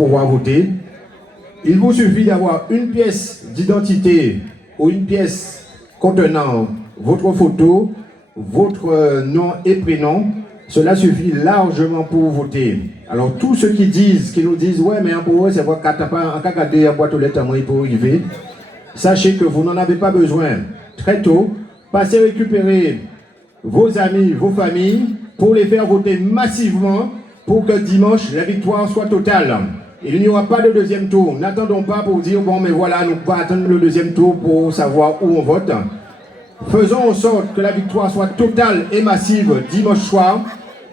pouvoir voter. Il vous suffit d'avoir une pièce d'identité ou une pièce contenant votre photo, votre nom et prénom. Cela suffit largement pour voter. Alors tous ceux qui nous disent, ouais mais pour eux c'est quoi, en cas de boîte aux lettres, moi il faut arriver. Sachez que vous n'en avez pas besoin. Très tôt, passez récupérer vos amis, vos familles, pour les faire voter massivement, pour que dimanche la victoire soit totale. Il n'y aura pas de deuxième tour. N'attendons pas pour dire, bon mais voilà, nous pouvons attendre le deuxième tour pour savoir où on vote. Faisons en sorte que la victoire soit totale et massive dimanche soir.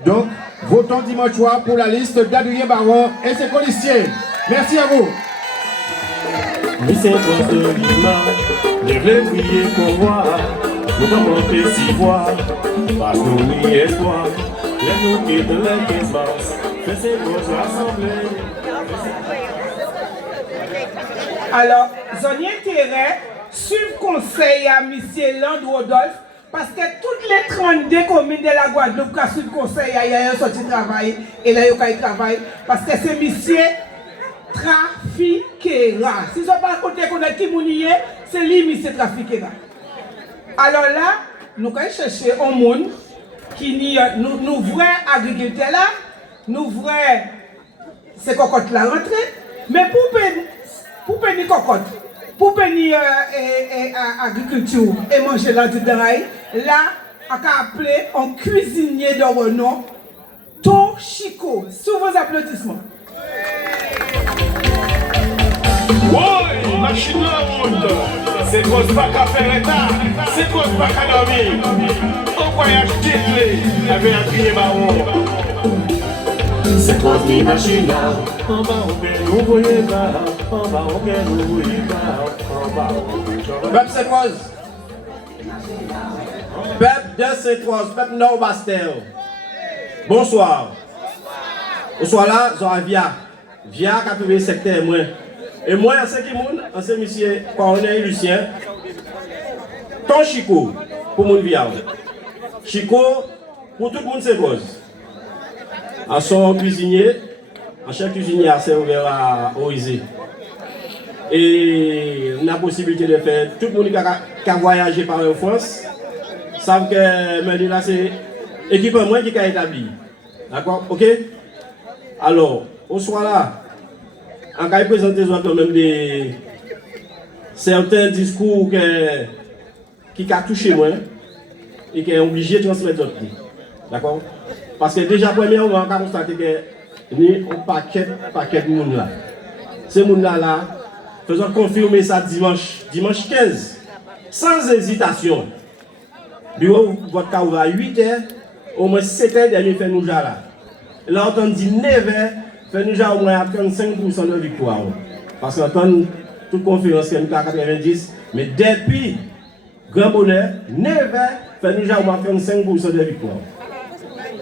Donc, votons dimanche soir pour la liste d'Adrien Baron et ses colistiers. Merci à vous. Lycée poste de Lima, les vrais prier pour voir, nous commenter si voir, parce que oui espoir, les nous qui de l'espace, fais ces grosses rassemblées. Alors, Zonier Terre, suivre conseil à M. Land Rodolphe, parce que toutes les 32 communes de la Guadeloupe qui suivent conseil, il y a un sorti de travail, et là, il y a un travail, parce que c'est monsieur trafiquera. Si ce n'est pas côté qu'on a qui mounier, c'est lui, monsieur trafiquera. Alors là, nous allons chercher un monde qui nous vrais agriculteurs là, nous vrais ces cocottes là rentrées, mais pour payer cocottes, pour payer agriculture et manger là du travail, là, on a appelé un cuisinier de renom, Toshiko, sous vos applaudissements. Oui, machine la route, c'est grosse bac à faire état, c'est grosse bac à dormir. On voyage dételé avec un pied marron. C'est grosse machine là, en bas on peut nous voyer là, en bas on peut nous voyer là, en bas on peut. Peuple Saint-Rose, peuple de Saint-Rose, peuple Nord-Bastel. Bonsoir. Bonsoir là, j'aurai via qui a trouvé secteur moins. Et moi, en ce qui monde, en ce monsieur, Corneille Lucien, ton Chico, pour mon viande. Chico, pour tout le monde, c'est cause. À son cuisinier, à chaque cuisinier, c'est ouvert à Oisé. Et on a la possibilité de faire, tout le monde qui a voyagé par la France, savent que là, c'est l'équipement qui a établi. D'accord? Ok? Alors, au soir là, on a présenté quand même certains discours qui ont touché moi et qui sont obligés de transmettre d'autres. D'accord? Parce que déjà, premièrement, on a constaté que nous avons un paquet de monde là. Ces monde là, faisons confirmer ça dimanche 15, sans hésitation. Bureau, votre cas ouvert à 8h, au moins 7h, dernier fait nous là. Là, on dit 9h. Fait nous au moins à 35% de victoire. Parce qu'on toute conférence qui est à 90, mais depuis grand bonheur, 9 ans, fait nous au moins 35% de victoire.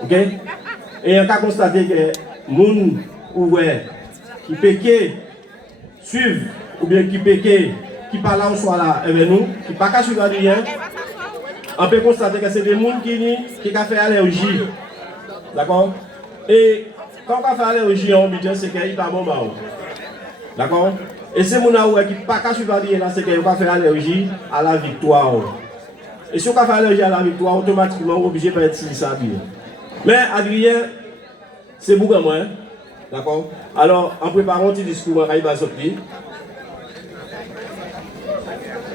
Ok? Et on a constaté que les gens qui péquent, suivent, ou bien qui péquent, qui parlent là, on soit là avec nous, qui ne parlent pas sur rien, on peut constater que c'est des gens qui ont fait allergie. D'accord? Et quand on fait allergie en budget, c'est qu'il n'y a pas bon. D'accord? Et c'est mon aoué qui n'a pas suivre là, c'est qu'il va faire allergie à la victoire. Et si on fait allergie à la victoire, automatiquement, on est obligé de être ça bien. Mais Adrien, c'est beaucoup moins. D'accord? Alors, en préparant un petit discours, on va sortir.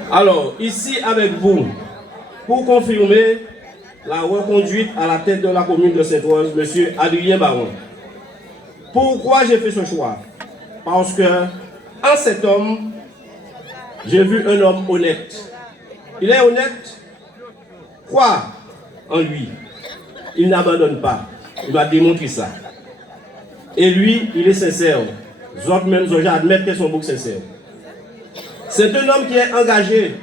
Alors, ici avec vous, pour confirmer la reconduite à la tête de la commune de Saint-Rose, M. Adrien Baron. Pourquoi j'ai fait ce choix? Parce que, en cet homme, j'ai vu un homme honnête. Il est honnête, crois en lui. Il n'abandonne pas. Il m'a démontré ça. Et lui, il est sincère. Les autres même, j'admets que son bouc sincère. C'est un homme qui est engagé.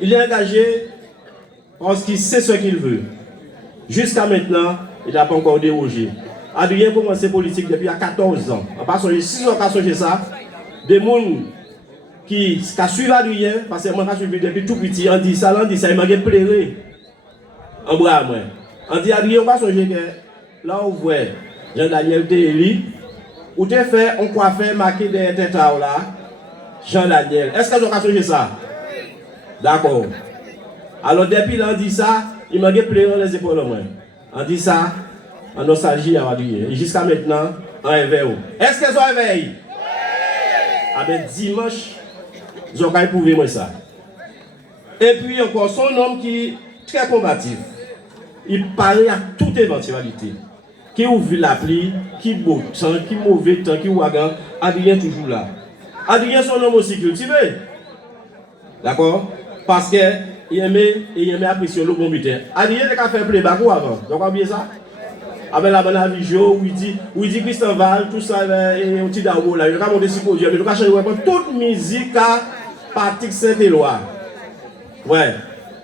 Il est engagé parce qu'il sait ce qu'il veut. Jusqu'à maintenant, il n'a pas encore dérogé. Adrien a commencé politique depuis 14 ans. On passe 6 ans qu'à changer ça. Des gens qui suivent Adrien, parce que moi je suis depuis tout petit, on dit ça, il m'a plairé. En bras, moi. On dit Adrien, on va changer que là où vous voyez, Jean-Daniel Téli, Ou te fait on coiffeur marqué des têtes là, Jean Daniel. Est-ce que vous avez changé ça? D'accord. Alors depuis là on dit ça, il m'a dit plein les épaules au moins. On dit ça, en nostalgie à Adrien. Et jusqu'à maintenant, en éveil. Est-ce que vous avez éveillé? Ah ben dimanche, vous avez éprouvé moi ça. Et puis encore, son homme qui est très combatif. Il paraît à toute éventualité. Qui ouvre la pluie, qui beau temps, qui mauvais temps, qui ouagan, Adrien toujours là. Adrien son homme aussi cultivé. D'accord? Parce qu'il aimait apprécier le bon butin. Adrien a fait playback ou avant. Donc on a oublié ça? Avec la bonne vidéo où il dit Christian Val, tout ça, et un petit daou là, il a monté sur le podium, il a changé toute musique à Patrick Saint-Éloi. Ouais.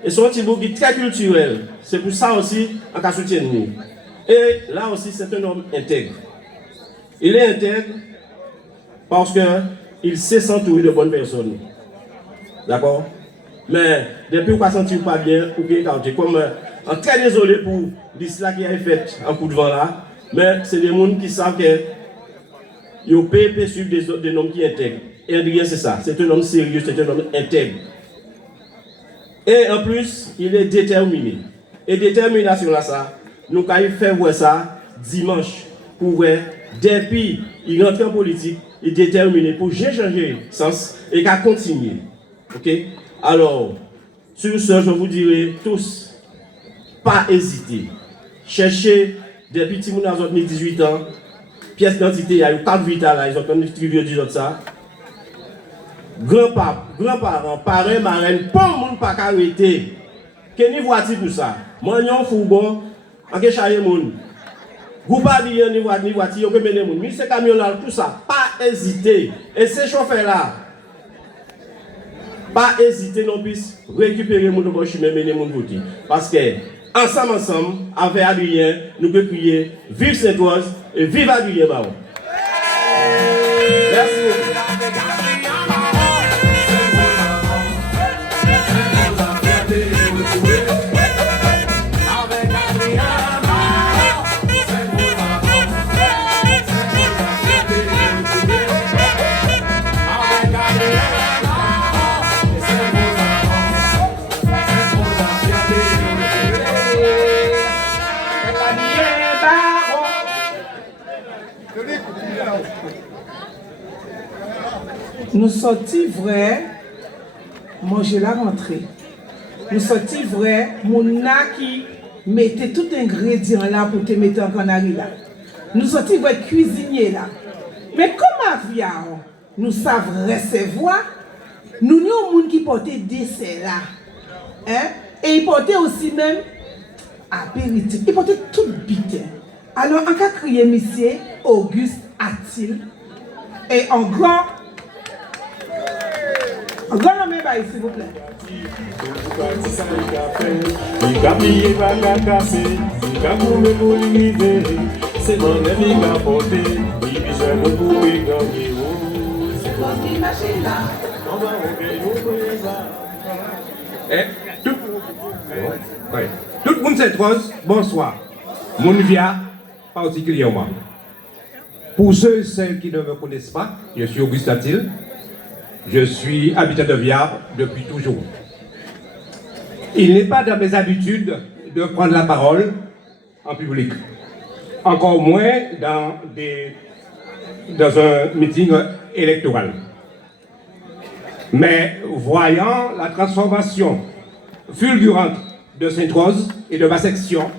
Et son petit bout qui est très culturel. C'est pour ça aussi qu'on soutient nous. Et là aussi, c'est un homme intègre. Il est intègre parce qu'il sait s'entourer de bonnes personnes. D'accord? Mais depuis qu'on ne se sent pas bien, ou bien comme on est très désolé pour l'islam qui a fait un coup de vent là, mais c'est des gens qui savent que ils peuvent suivre des hommes qui intègrent. Et Adrien, c'est ça. C'est un homme sérieux, c'est un homme intègre. Et en plus, il est déterminé. Et détermination là, ça, nous avons fait ça dimanche pour voir, depuis il rentre en politique, il est déterminé pour changer le sens et qu'à continuer. Ok? Alors, sur ce, je vous dirai tous, pas hésiter. Cherchez des petits mouns dans 18 ans, pièces d'identité, il y a eu 4 vitas là, ils ont comme distribué du autres ça. Grands-parents, parrains, marraines, pas de monde pas arrêter. Quel niveau a-t-il pour ça? Moi, je suis fourgon, en quelque chose, vous pas dire ni voiture, vous mener moun. Mais ces camions là, tout ça, pas hésiter. Et ces chauffeurs là, pas hésiter non plus récupérer mon bon chemin, mener mon voter. Parce que ensemble, avec Adrien, nous pouvons crier vive Saint-Oise et vive Adrien Baron. Merci beaucoup. Nous sortis vrai, manger la rentrée. Nous sortis vrai, mon qui mettait tout ingrédient là pour te mettre en canari là. Nous sortis vrai cuisinier là. Mais comment via nous savons recevoir, nous avons des gens qui portaient dessert là. Hein? Et ils portaient aussi même apéritif. Ils portaient tout bitin. Alors en cas crié monsieur Auguste Atil et en grand nommé s'il vous plaît. Tout le monde Saint-Oise, bonsoir. Mounvia, particulièrement. Pour ceux et celles qui ne me connaissent pas, je suis Auguste Atil. Je suis habitant de Viard depuis toujours. Il n'est pas dans mes habitudes de prendre la parole en public. Encore moins dans un meeting électoral. Mais voyant la transformation fulgurante de Saint-Oise et de ma section,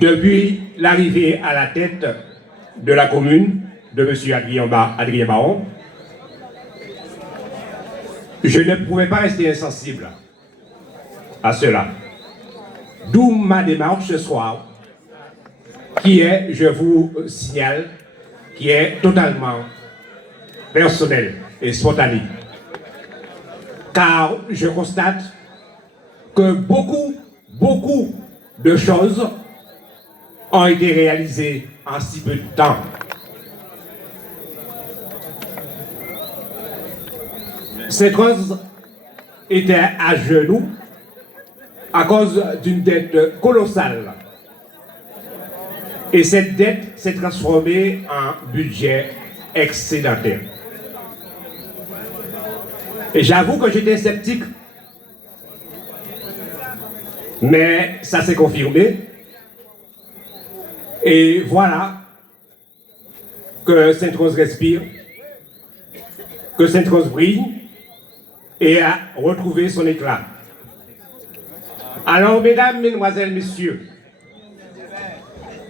depuis l'arrivée à la tête de la commune de M. Adrien Baron, je ne pouvais pas rester insensible à cela. D'où ma démarche ce soir, qui est, je vous signale, qui est totalement personnelle et spontanée. Car je constate que beaucoup de choses ont été réalisées en si peu de temps. Saint-Oise était à genoux à cause d'une dette colossale Et cette dette s'est transformée en budget excédentaire. Et j'avoue que j'étais sceptique. Mais ça s'est confirmé. Et voilà que Sainte-Rose respire, que Sainte-Rose brille et a retrouvé son éclat. Alors, mesdames, mesdemoiselles, messieurs,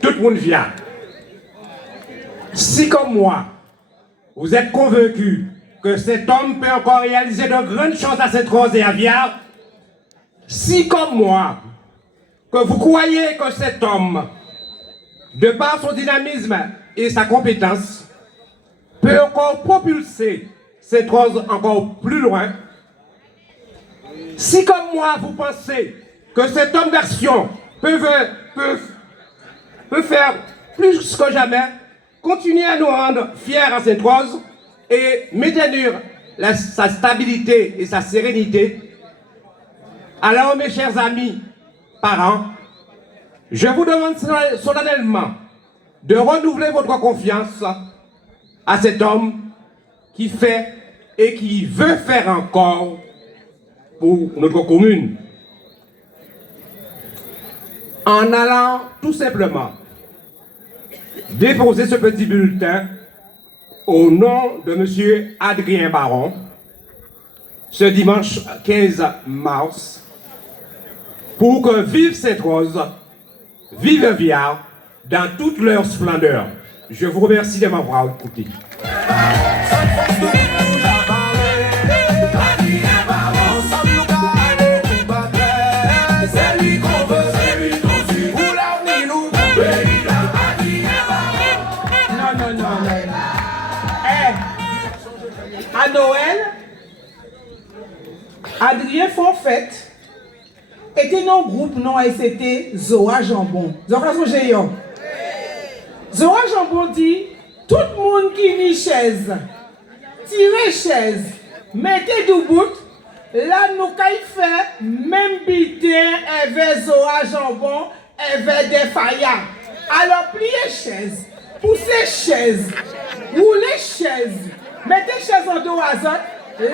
tout le monde vient. Si comme moi, vous êtes convaincus que cet homme peut encore réaliser de grandes choses à Sainte-Rose et à Viard, si comme moi, que vous croyez que cet homme, de par son dynamisme et sa compétence, peut encore propulser Sainte-Rose encore plus loin, si comme moi vous pensez que cet homme d'action peut faire plus que jamais, continuer à nous rendre fiers à Sainte-Rose et maintenir sa stabilité et sa sérénité, alors mes chers amis, parents, je vous demande solennellement de renouveler votre confiance à cet homme qui fait et qui veut faire encore pour notre commune. En allant tout simplement déposer ce petit bulletin au nom de M. Adrien Baron ce dimanche 15 mars pour que vive Sainte-Rose, vive Viard dans toute leur splendeur. Je vous remercie de m'avoir écouté. À Noël, Adrien Fonfette était dans le groupe non et c'était Zoa Jambon. Zoa Jambon dit tout le monde qui ni chaise, tirez chaise, mettez du bout, là nous qu'aille faire même bité avec Zoa Jambon avec des faillas. Alors pliez chaise, poussez chaise, roulez chaise. Mettez chaise en dos à zone,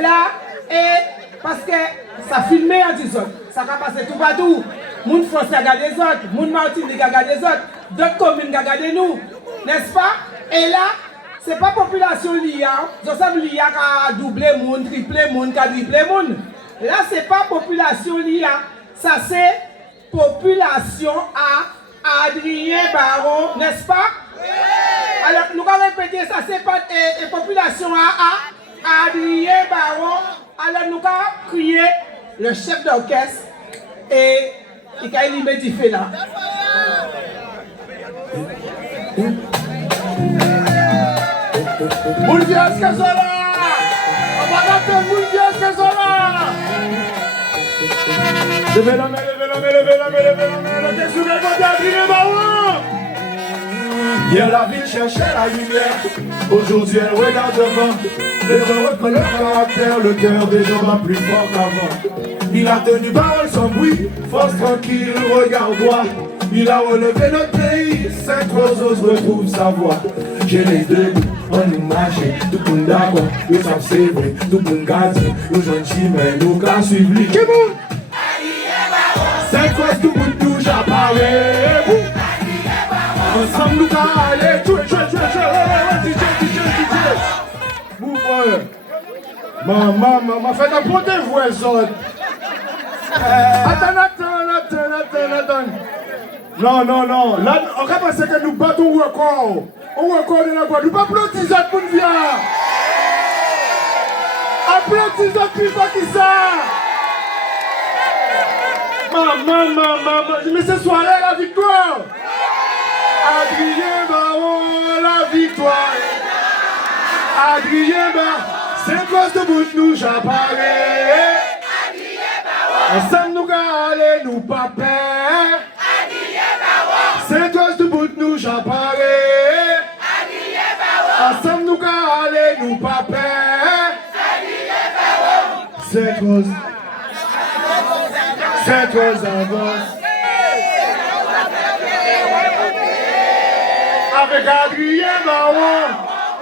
là, et parce que ça filmait en 10 autres. Ça va passer tout partout. Moun français a gardé les autres, moun Martinique a gardé les autres, d'autres communes a gardé nous. N'est-ce pas? Et là, c'est pas population liée. Nous sommes liés à doubler moun, tripler moun, quadrupler moun. Là, c'est pas population liée. Ça, c'est population à Adrien Baron, n'est-ce pas? Alors, nous allons répéter ça, c'est pas population à Adrien Baron. Alors, nous allons crier le chef d'orchestre et il a éliminer là. Moulvias Kazola! On va battre Moulvias Kazola! Levez la main, levez la main, levez la main, levez la main, qu'est-ce que vous voulez Adrien Baron? Hier la ville cherchait la lumière, aujourd'hui elle regarde devant. Les gens reprennent leur caractère, le cœur des gens va plus fort qu'avant. Il a tenu parole sans bruit, force tranquille, regard droit. Il a relevé notre pays, Sainte-Rose retrouve sa voix. J'ai les deux bouts, on nous marche, tout le monde d'accord, nous sommes c'est vrai, tout le monde garde, nous jeunes chimères, nous qu'à suivre lui. Sainte-Rose tout le monde touche à Paris. Ensemble nous allons aller, DJ. Move-moi. Maman, faites un bon dévoué, ça. Attends. Non. Là, on va penser que nous battons au record. Au record de la Guadeloupe. Applaudissez pour nous bien. Applaudissez plus fort que ça. Maman. Mais ce soir là, la victoire. Adrien Baron, la victoire. Adrien Baron, Sainte-Rose de bout nous j'apparais. Ensemble nous aller nous pas peur. Sainte-Rose de bout nous j'apparais. Ensemble nous aller nous pas peur. Sainte-Rose avance. avec Adrien Baron.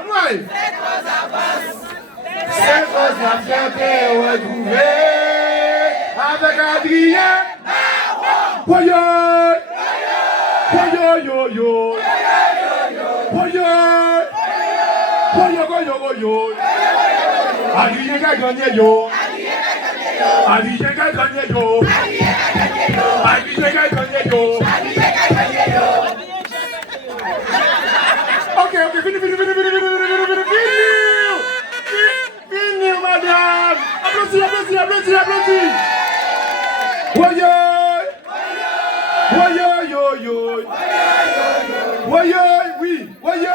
Ouais. C'est cause la fierté retrouvée avec Adrien Baron. Voyez, voyez, yo, yo. Voyez, voyez, voyez, yo. Adrien a gagné, yo. Adrien a gagné, yo. Adrien a gagné, yo. Ok, fini, madame. Applaudis. Voyez, yo. Voyez, oui, voyez.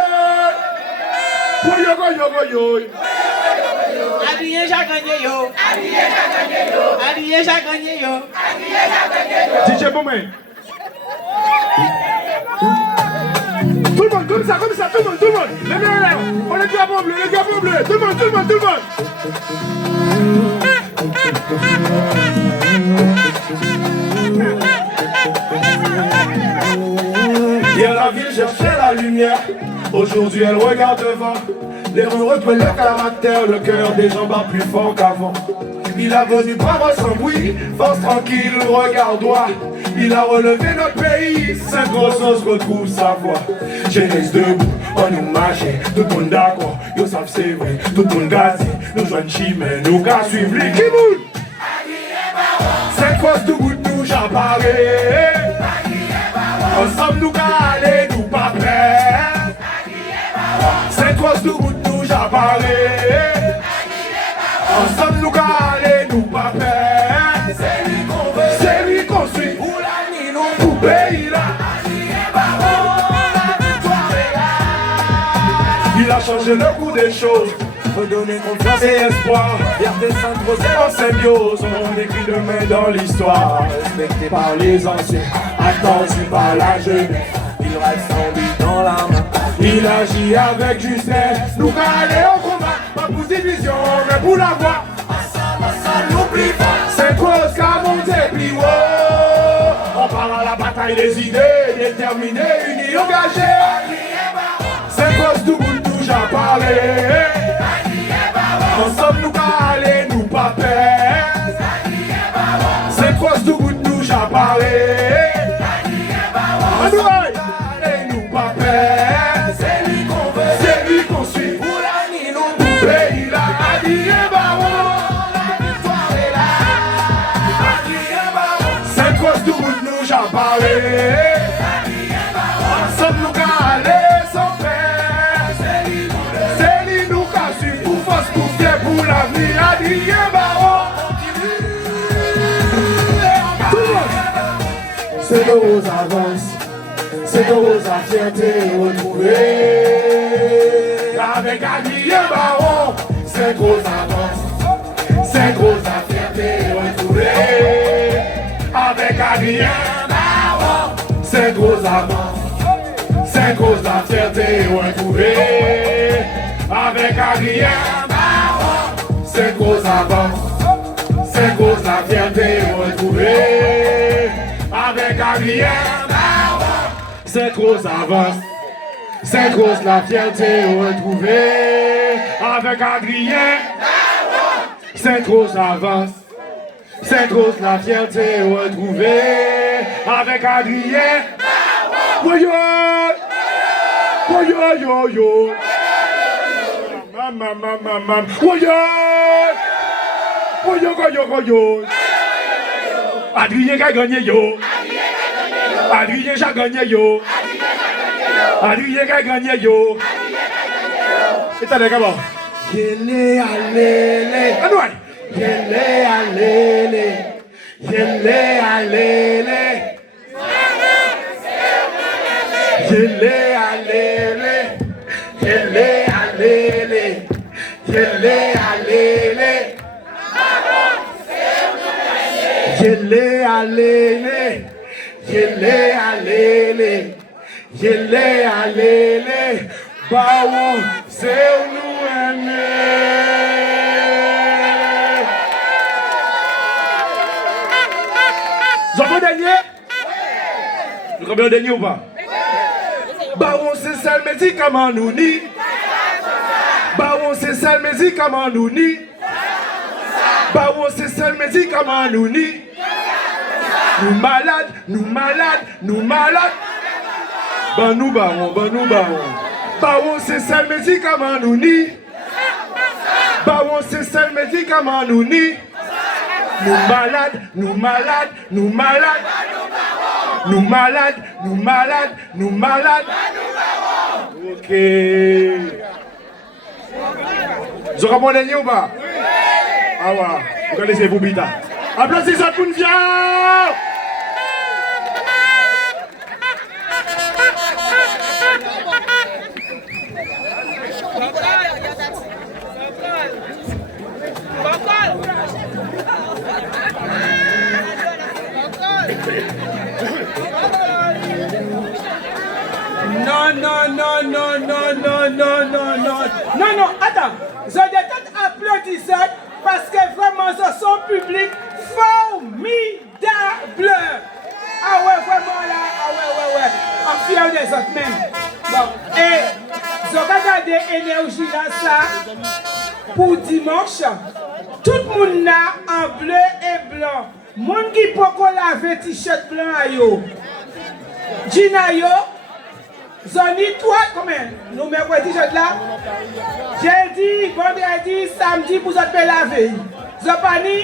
Voyez. Adrien j'ai gagné yo. Adrien j'ai gagné yo. DJ Bomé. Tout le monde, comme ça, tout le monde. Les mains là, on les gars bleus, tout le monde. Hier la ville cherchait la lumière, aujourd'hui elle regarde devant. Les rues retrouvent le caractère, le cœur des gens bat plus fort qu'avant. Il a venu bravo sans bruit, force tranquille, regard droit. Il a relevé notre pays, cinq grosses retrouve sa voix. Jeunesse debout, on nous marche, tout le monde d'accord, yo savent c'est vrai, tout le monde gazi, nous joignent chimè, nous gars suivent les kimoun. Cinq forces du bout de nous j'apparais. Ensemble nous aller, nous pas prêts. Cinq forces du bout de nous j'apparais. Ensemble nous aller, nous pas prêts. C'est lui qu'on suit. Pour la nuit, nous pour pays là. Il a changé le cours des choses. Redonner confiance et espoir. Fierté Sainte-Rose en symbiose. On écrit demain dans l'histoire. Respecté par les anciens, attendu par la jeunesse. Il reste en lui dans la main. Il agit avec justesse. Nous aller au combat, pas pour division, mais pour l'avoir. Ensemble, n'oublie pas. C'est cause qu'a monté plus haut. On part à la bataille des idées, déterminés, unis, engagés. C'est cause du bout de nous j'ai parlé. Ensemble nous aller, nous pas perdre. C'est cause du bout de nous j'ai parlé. Nous pas perdre. C'est lui qu'on veut, c'est lui qu'on suit. Pour la nuit, nous pour pays là. Adrien Baron, la victoire est là. Adrien Baron, c'est cause du bout de nous j'ai parlé. Ensemble nous aller sans peur. C'est lui nous qu'a su pour force pour fier pour l'avenir. Adrien Baron. Tout le monde. C'est nos avances. C'est nos fierté retrouvée. Avec Adrien Baron, c'est gros avance. C'est gros fierté retrouvée. Avec Adrien Baron, c'est gros avance. C'est gros fierté retrouvée. Avec Adrien Baron, c'est gros avance. C'est gros fierté retrouvée. Avec Adrien c'est grosse avance, c'est grosse la fierté retrouvée. Avec Adrien, c'est grosse avance, c'est grosse la fierté retrouvée. Avec Adrien, voyons, yo yo, maman, voyons, Adrien a gagné yo. Adrien j'ai gagné yo. Adrien a gagné yo. C'est ça les gars. Yele alele. Anouai. Yele alele. Yele alele. Yele alele. Yele alele. Yele alele. Yele alele. Yele alele, Baron, c'est nous aimer. J'en veux dernier? Vous avez un dernier ou pas? Baron, c'est seul médicament nous ni. Baron c'est seul médicament nous ni. Baron c'est seul médicament nous ni. Nous malades, nous malades, nous malades. Ben nous baron, ben nous baron. Baron c'est seul médicament nous ni. Baron c'est seul médicament nous ni. Nous malades, nous malades, nous malades. Nous malades, nous malades, nous malades. Ok. Vous comprenez ou pas? Ah ouais, vous connaissez vous bita. Applaudissez pour une viande. Non, non, non, non, non, non, non, non, non. Non, non, attends. Je déteste applaudisseurs parce que vraiment, ce sont public formidable. Ah ouais, vraiment là. Ah ouais, ouais, ouais. En fier des autres même. Bon, et je regarde l'énergie là, ça, pour dimanche. Tout le monde là en bleu et blanc. Moun qui peut laver t-shirt blanc à yo. Gina yo. Zoni, toi, combien? Nous mettons le t-shirt là. Jeudi, vendredi, samedi, pour vous faire laver. Zopani,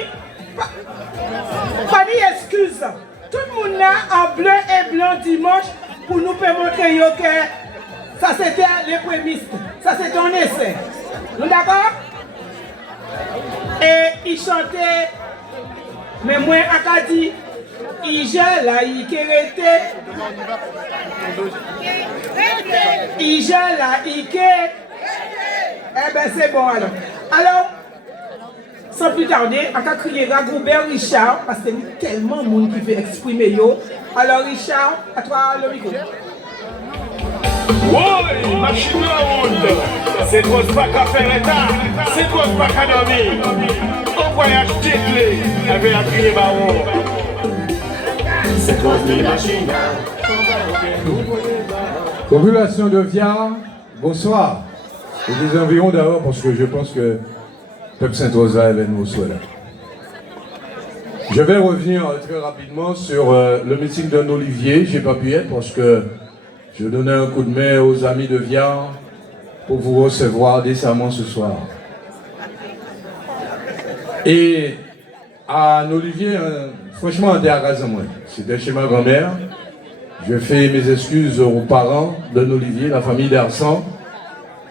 pas d'excuse. Tout le monde là en bleu et blanc dimanche pour nous montrer que ça c'était les prémices. Ça c'était un essai. Nous d'accord? Et il chantait, mais moi, à dit, il gèle là, il kérete. Il gèle là, il kérete. Eh bien, c'est bon alors. Alors, sans plus tarder, on va crier à Goubert Richard, parce qu'il y a tellement de monde qui veut exprimer yo. Alors, Richard, à toi le micro. Oui, machine à route. C'est trop pas qu'à faire l'état. C'est trop pas qu'à dormir. On voyage titlé avec la criée baron. C'est trop de machine. Population de Viard, bonsoir. Je dis environ d'abord parce que je pense que Peuple Saint-Rosa est nous soit là. Je vais revenir très rapidement sur le meeting d'un Olivier. Je n'ai pas pu être parce que je donnais un coup de main aux amis de Viard pour vous recevoir décemment ce soir. Et à Olivier, franchement, on était à moi. C'était chez ma grand-mère. Je fais mes excuses aux parents d'un Olivier, la famille d'Arsan.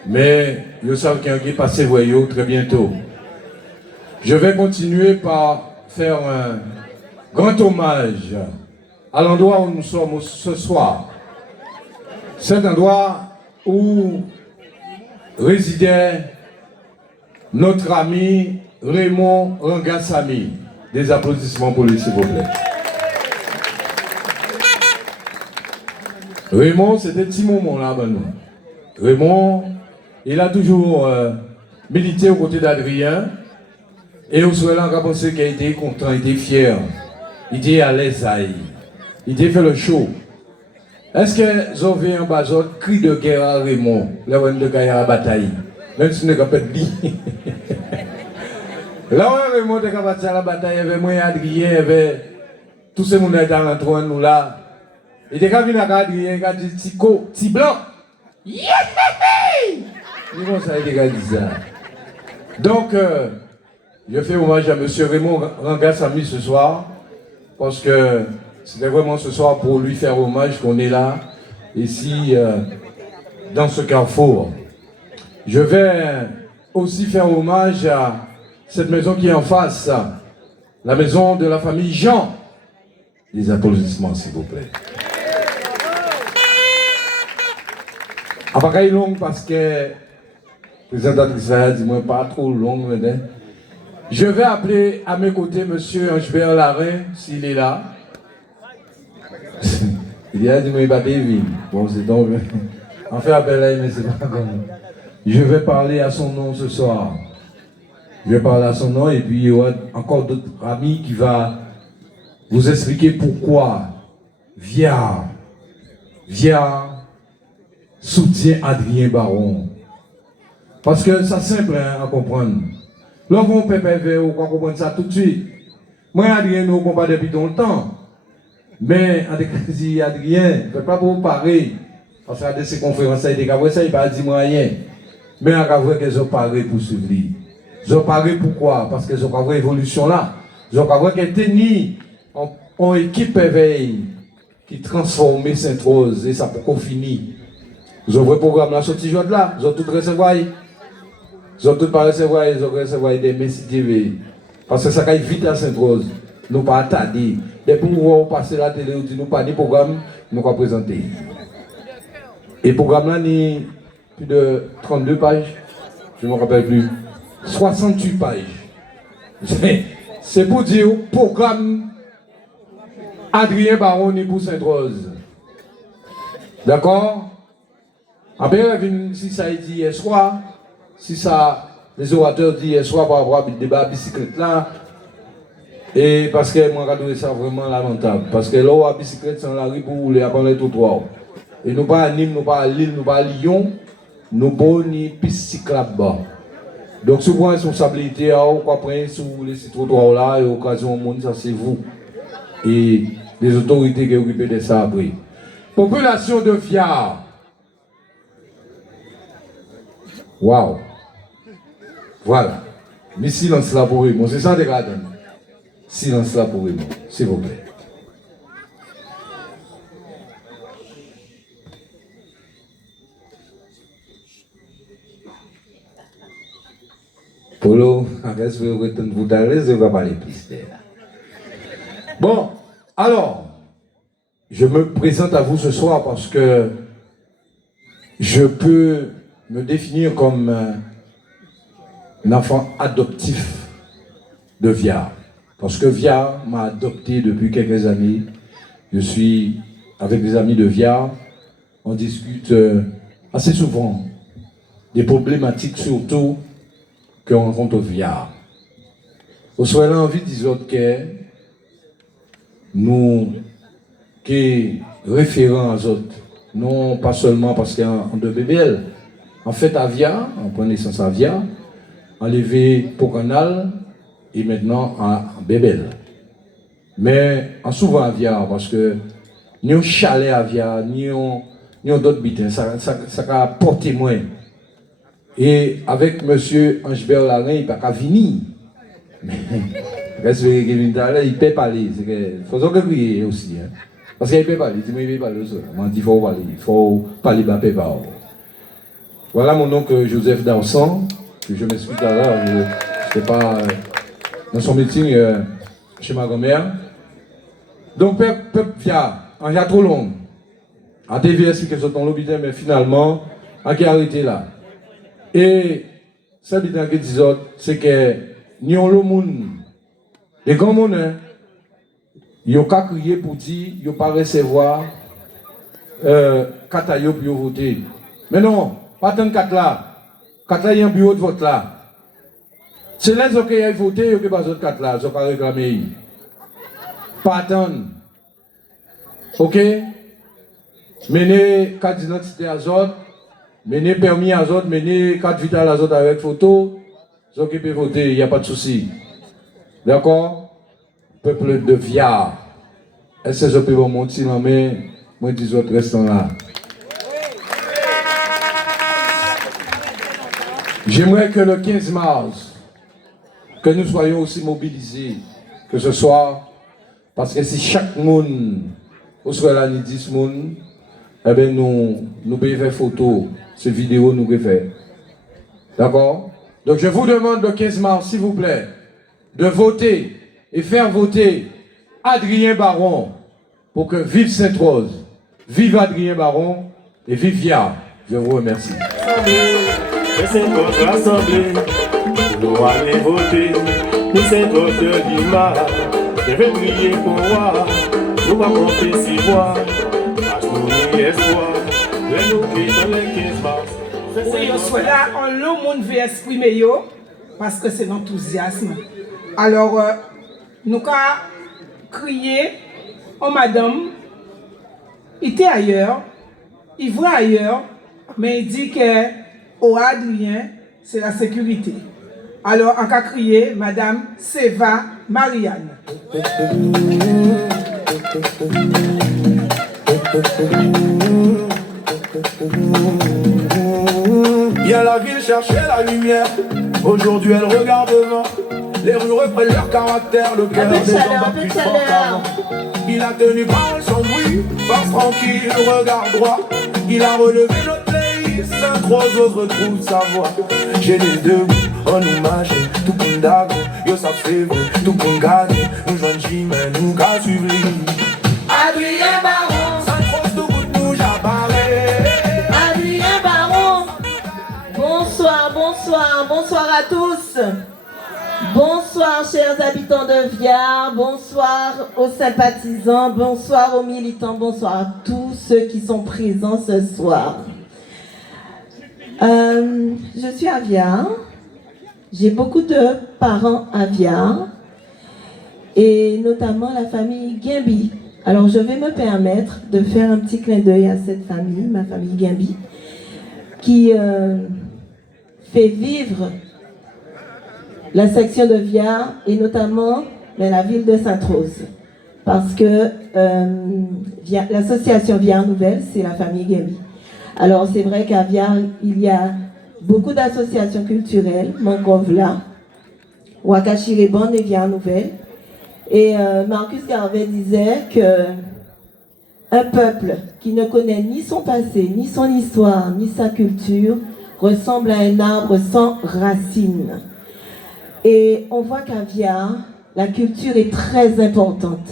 Mais ils savent qu'il y a passé voyou très bientôt. Je vais continuer par faire un grand hommage à l'endroit où nous sommes ce soir. Cet endroit où résidait notre ami Raymond Rangassami. Des applaudissements pour lui, s'il vous plaît. Raymond, c'était petit moment là, ben nous. Raymond, il a toujours milité aux côtés d'Adrien. Et au soir, on a pensé qu'il était content, il était fier. Il était à l'aise. Il était fait le show. Est-ce que vous avez un bazot cri de guerre à Raymond, là où il y a la bataille? Même si ce n'est pas de dit. Là où Raymond était capable de la bataille, il y avait moi, Adrien, il y avait tous ces gens dans l'entourage, nous là. Il était capable de Adrien, il a dit Tico, Ti Blanc. Yéhéhé! Il était dit ça. Donc, je fais hommage à M. Raymond Rangassami ce soir, parce que c'était vraiment ce soir pour lui faire hommage qu'on est là, ici, dans ce carrefour. Je vais aussi faire hommage à cette maison qui est en face, la maison de la famille Jean. Des applaudissements, s'il vous plaît. Après, long parce que la présentatrice a dit, moi, pas trop long, mais je vais appeler à mes côtés M. Angebert Larin, s'il est là. Il a dit, mais il va vivre. Bon, c'est donc. On fait appel à lui, mais c'est pas comme. Je vais parler à son nom ce soir. Je vais parler à son nom et puis il y aura encore d'autres amis qui vont vous expliquer pourquoi Viard soutient Adrien Baron. Parce que c'est simple hein, à comprendre. L'homme PPV, on va comprendre ça tout de suite. Moi, Adrien, nous combat depuis longtemps. Mais, Adrien, ne peut pas vous parler. Parce qu'à ces conférences, il n'y a pas dit rien. Mais, il y a qu'ils ont parlé pour suivre. Ils ont parlé pourquoi? Parce qu'ils ont parlé évolution là. Ils ont parlé qu'elle était en équipe éveil qui transformait Sainte-Rose et ça pour qu'on finisse. Ils ont vu le programme là, sorti jour là. Ils ont tout recevoir. Ils ont tout pas recevoir, ils ont recevoir des messieurs TV. Parce que ça va vite à Sainte-Rose. Nous pas attarder. Depuis que nous passer la télé, nous pas de programme, nous allons présenter. Et le programme là, il plus de 32 pages. Je ne me rappelle plus. 68 pages. C'est pour dire, programme Adrien Baron pour Sainte-Rose. D'accord? Après, si ça a dit hier soir, si ça, les orateurs disent hier soir par rapport au débat bicyclette là, et parce que moi, je trouve ça vraiment lamentable. Parce que là, la bicyclette, c'est dans la rue pour rouler après les trottoirs. Et nous pas à Nîmes, nous pas à Lille, nous pas à Lyon, nous pas ni piste cyclable. Donc, si vous avez une responsabilité, vous prenez sur les trottoirs là, et occasion au monde, ça c'est vous. Et les autorités qui occupent de ça après. Population de Viard. Waouh! Voilà. Mais silence là pour eux. C'est ça, dégâts. Silence là pour eux, s'il vous plaît. Polo, qu'est-ce que vous retenez vous d'aller, je vais parler plus là. Bon, alors, je me présente à vous ce soir parce que je peux me définir comme un enfant adoptif de Viard. Parce que Viard m'a adopté depuis quelques années. Je suis avec des amis de Viard. On discute assez souvent des problématiques surtout qu'on rencontre au Viard. Au soir là, envie des autres que nous, qui référents aux autres, non pas seulement parce qu'il y a de BBL. En fait, à Viard, on prend naissance à Viard, enlevé pour Canal et maintenant à Bébel. Mais en souvent à Viard, parce que ni un chalet à Viard, ni d'autres bitins, ça a porté moins. Et avec M. Angebert Larin, il n'a pas venir. Qu'est-ce que il peut parler. Il faut que crier aussi. Hein. Parce qu'il peut parler, il peut parler aussi. Il faut parler de la Voilà mon oncle Joseph Darsan, que je m'excuse tout à l'heure, je n'étais pas dans son meeting chez ma grand-mère. Donc, peuple Viard, en a trop long. À TVS, qui sont dans l'hôpital, mais finalement, on a arrêté là. Et ça, c'est que nous avons le monde, les grands monde, ils ont qu'à crier pour dire qu'ils n'ont pas recevoir Katayo pour voter. Mais non, pas tant de 4 là. 4 là, il y a un bureau de vote là. C'est là qu'ils ont voté, ils n'ont pas de 4 là, ils n'ont pas réclamé. Pas attendre. Ok? Mener carte d'identité à autres, mener permis à autres, mener carte vitale à autres avec photo, ils peuvent voter, il n'y a pas de souci. D'accord? Peuple de Viard. Est-ce que je peux vous monter dans mes moi, 10 autres restants là? J'aimerais que le 15 mars, que nous soyons aussi mobilisés, que ce soit, parce que si chaque monde, au soir là, nous 10 monde, eh bien nous pouvons faire photo, ces vidéos nous pouvons faire. D'accord? Donc je vous demande le 15 mars, s'il vous plaît, de voter et faire voter Adrien Baron pour que vive Sainte-Rose, vive Adrien Baron et vive Viard. Je vous remercie. C'est notre assemblée, nous allons voter, nous c'est notre Lima, je vais prier pour moi, nous va compter si voix, nous espoir, nous qui dans les 15 mars. Oui, cela, le monde veut exprimer parce que c'est l'enthousiasme. Alors, nous avons crié, oh madame, il était ailleurs, il voit ailleurs, mais il dit que au Adrien, c'est la sécurité. Alors, en cas crié, Madame Seva Marianne. Bien la ville cherchait la lumière. Aujourd'hui elle regarde devant. Les rues reprennent leur caractère. Le cœur des hommes va plus fort qu'avant. Il a tenu parole sans bruit, pas tranquille, regard droit. Il a relevé notre pays, 5-3 autres trouvent sa voix. J'ai les deux bouts, on nous mâche, tout pour d'ago. Yo ça fait vrai, tout pour gagner. Nous joignent Jimmy, nous qu'à suivre. Adrien Baron, Ça croise tout bout de bouge à barrer. Adrien Baron. Bonsoir, bonsoir, bonsoir à tous. Bonsoir chers habitants de Viard, bonsoir aux sympathisants, bonsoir aux militants, bonsoir à tous ceux qui sont présents ce soir. Je suis à Viard, j'ai beaucoup de parents à Viard et notamment la famille Guimby. Alors je vais me permettre de faire un petit clin d'œil à cette famille, ma famille Guimby, qui fait vivre la section de Viard et notamment la ville de Sainte-Rose. Parce que l'association Viard Nouvelle, c'est la famille Guimby. Alors c'est vrai qu'à Viard, il y a beaucoup d'associations culturelles, Mangovla, Wakachirébon et Viard Nouvelle. Et Marcus Garvey disait que un peuple qui ne connaît ni son passé, ni son histoire, ni sa culture, ressemble à un arbre sans racines. Et on voit qu'à Viard, la culture est très importante.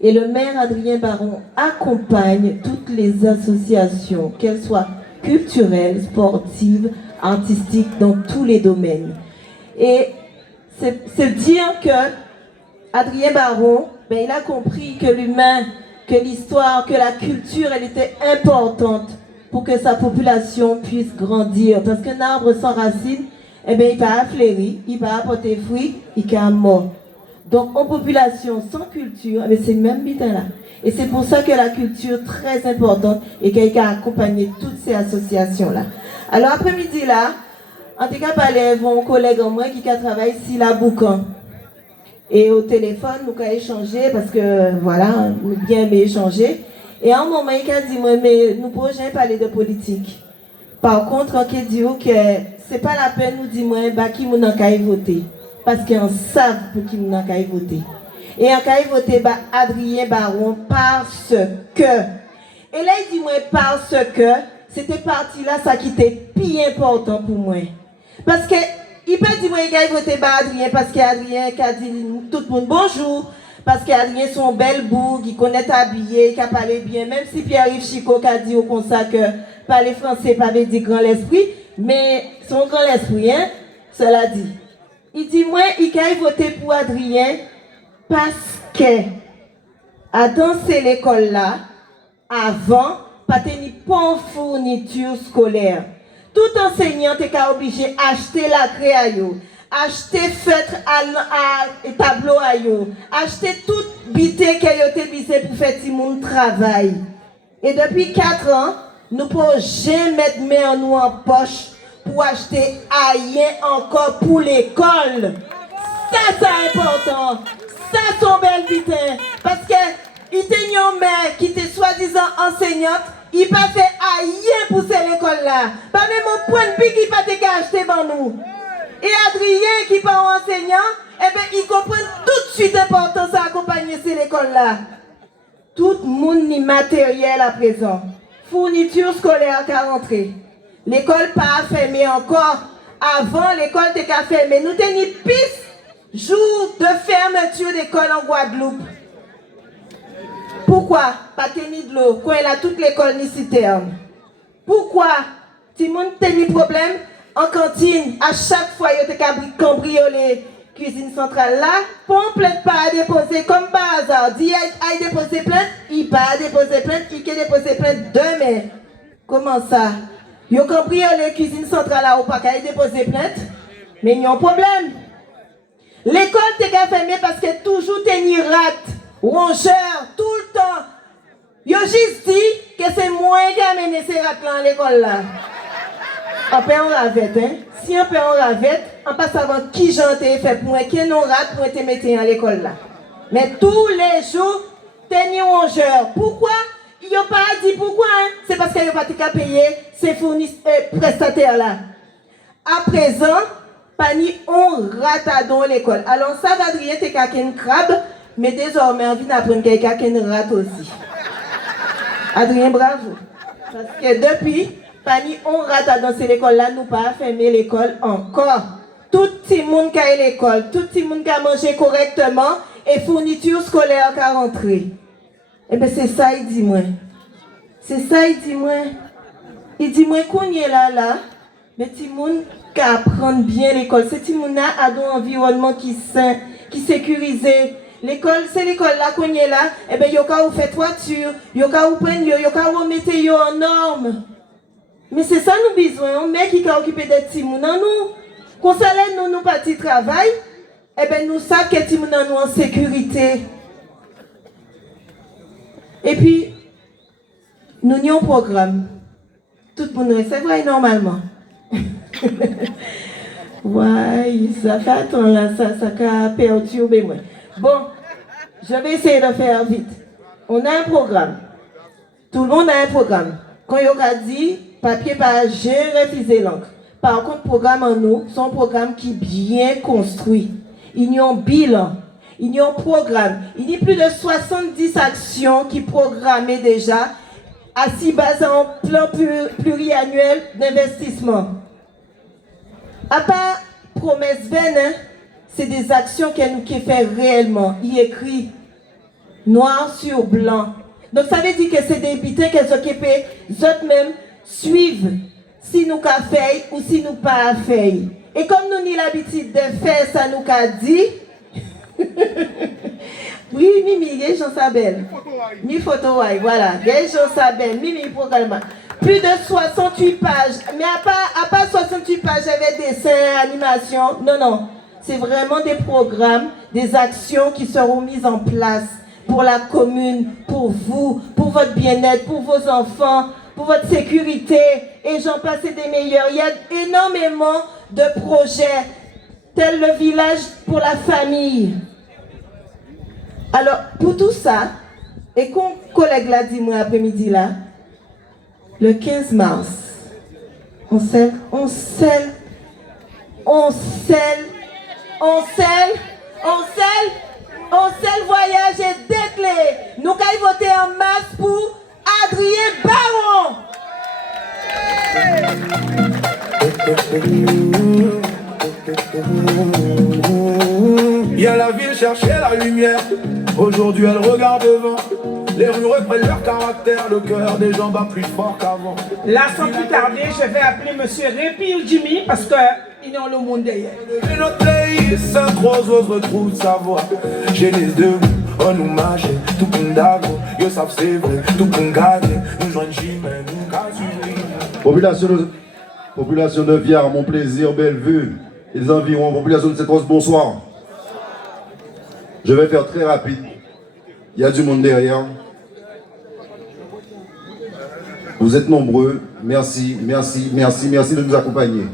Et le maire Adrien Baron accompagne toutes les associations, qu'elles soient culturelles, sportives, artistiques, dans tous les domaines. Et c'est dire que Adrien Baron, il a compris que l'humain, que l'histoire, que la culture, elle était importante pour que sa population puisse grandir. Parce qu'un arbre sans racines, il ne va pas fleurir, il ne va pas apporter fruits, il va mort. Donc, en population sans culture, c'est le même bitin là. Et c'est pour ça que la culture est très importante et qu'elle a accompagné toutes ces associations-là. Alors, après-midi là, en tout cas, par les mon collègue en moi qui travaille ici là, Boucan. Et au téléphone, nous avons échangé parce que, voilà, nous bien aimé échanger. Et à un moment, il a dit, moi, mais nous ne pouvons jamais parler de politique. Par contre, on a dit que ce n'est pas la peine de nous dire, moi, qui nous a voté. Parce qu'on sait pour qui nous a voté. Et on a voté Adrien Baron parce que. Et là, il dit, moi, parce que c'était parti là, ça qui était plus important pour moi. Parce que, il peut dire, moi, il a voté Adrien parce qu'Adrien a dit tout le monde bonjour. Parce qu'Adrien son bel bourg, il connaît habillé, il a parlé bien. Même si Pierre-Yves Chico a dit au conseil que parler français, pas veut dire grand l'esprit. Mais son grand l'esprit, hein, cela dit. Il dit, moi, il a voté pour Adrien parce que, à danser l'école là, avant, pas tenir pas fourniture scolaire. Tout enseignant est obligé d'acheter la craie, acheter feutre à tableau, acheter toute bité qui a été bisée pour faire tout le monde travail. Et depuis 4 ans, nous ne pouvons jamais mettre main nous en poche pour acheter rien encore pour l'école. Ça, c'est important. Ça, c'est bel bitin. Parce que, il y a une mère qui était soi-disant enseignante, il n'a pas fait rien pour cette école-là. Pas même au point de vue qu'il n'a pas acheté pour nous. Et Adrien, qui n'est pas enseignant, eh bien, il comprend tout de suite l'importance d'accompagner cette école-là. Tout le monde ni matériel à présent. Fourniture scolaire à rentrer. L'école pas fermée encore. Avant, l'école était fermée. Nous tenions piste jour de fermeture d'école en Guadeloupe. Pourquoi? Pas tenir de l'eau. Quand il a toute l'école ni citerne. Pourquoi? Si le monde tenait problème en cantine, à chaque fois, il y a cambriolé cuisine centrale là, pour plainte pas à déposer comme par hasard. Dit à déposer plainte, il pas déposer plainte, il a déposer plainte demain. Comment ça? Il y a cambriolé cuisine centrale là, ou pas qu'à déposer plainte, mais il y a un problème. L'école t'est fermée parce que toujours tenir rate, rongeur, tout le temps. Il a juste dit que c'est moi qui ai amené ces rats là à l'école là. On peut en ravette, hein. Si on peut en ravette, on passe avant qui j'en ai fait pour moi, qui non rate pour te mettre à l'école là. Mais tous les jours, tenir 11 heures. Pourquoi? Ils n'ont pas dit pourquoi, hein? C'est parce qu'ils n'ont pas qu'à payer ces prestataires là. À présent, Pani, on rate dans l'école. Alors ça va dire que quelqu'un crabe, mais désormais on vient d'apprendre que quelqu'un rate aussi. Adrien, bravo. Parce que depuis, Pani, on rate dans cette école-là, nous pas fermer l'école encore. Tout le monde qui a l'école, tout le monde qui a mangé correctement et fourniture scolaire qui a rentré. Eh bien, c'est ça, il dit moi. C'est ça, il dit moi. Il dit moi qu'on est là, mais tout le monde qui apprend bien l'école. C'est tout le monde a un environnement qui sain, qui sécurisé. L'école, c'est l'école là qu'on est là. Eh bien, il y a qu'à vous faire toiture, il y a qu'à vous prendre, il y a qu'à vous mettre en norme. Mais c'est ça nous besoin, un mec qui a occupé des petits mouns dans nous. Quand ça l'aide nous partir travail, eh bien nous savons que les petits mouns nous en sécurité. Et puis, nous avons un programme. Tout le monde c'est vrai normalement. Ouais, ça fait attendre là, ça a perturbé moi. Bon, je vais essayer de faire vite. On a un programme. Tout le monde a un programme. Quand il y aura dit, papier, page, j'ai refusé l'encre. Par contre, programme en nous, c'est un programme qui est bien construit. Il y a un bilan, il y a un programme. Il y a plus de 70 actions qui sont programmées déjà, assis basées en plan pluriannuel d'investissement. À part promesse vaine, c'est des actions qu'elle nous fait réellement. Il écrit noir sur blanc. Donc ça veut dire que c'est des bitins qu'elles occupent, eux-mêmes suivent si nous qu'a fait ou si nous pas fait. Et comme nous avons l'habitude de faire ça, nous qu'a dit. Oui, Mimi, Jean Sabel. Mi photo, voilà. Jean Sabel, Mimi programme. Plus de 68 pages. Mais à part 68 pages avec dessins, animation. Non. C'est vraiment des programmes, des actions qui seront mises en place pour la commune, pour vous, pour votre bien-être, pour vos enfants, pour votre sécurité, et j'en passe des meilleurs. Il y a énormément de projets, tel le village pour la famille. Alors, pour tout ça, et qu'on collègue l'a dit moi après-midi là, le 15 mars, on scelle voyage et déclé. Nous allons voter en masse pour Adrien Baron. Il y a la ville chercher la lumière. Aujourd'hui elle regarde devant. Les rues reprennent leur caractère. Le cœur des gens bat plus fort qu'avant. Là, sans plus tarder, je vais appeler monsieur Répi Jimmy parce que il est dans le monde derrière. Notre pays, Sainte-Rose retrouve sa voix. Génisse de vous, on nous marche. Tout pour d'ago, yo savent c'est vrai. Tout pour gagner, nous joignent Jimmy, nous cassons. Population de Viard, mon plaisir, Bellevue, et les environs, population de Sainte-Rose, bonsoir. Je vais faire très rapide. Il y a du monde derrière. Vous êtes nombreux. Merci de nous accompagner.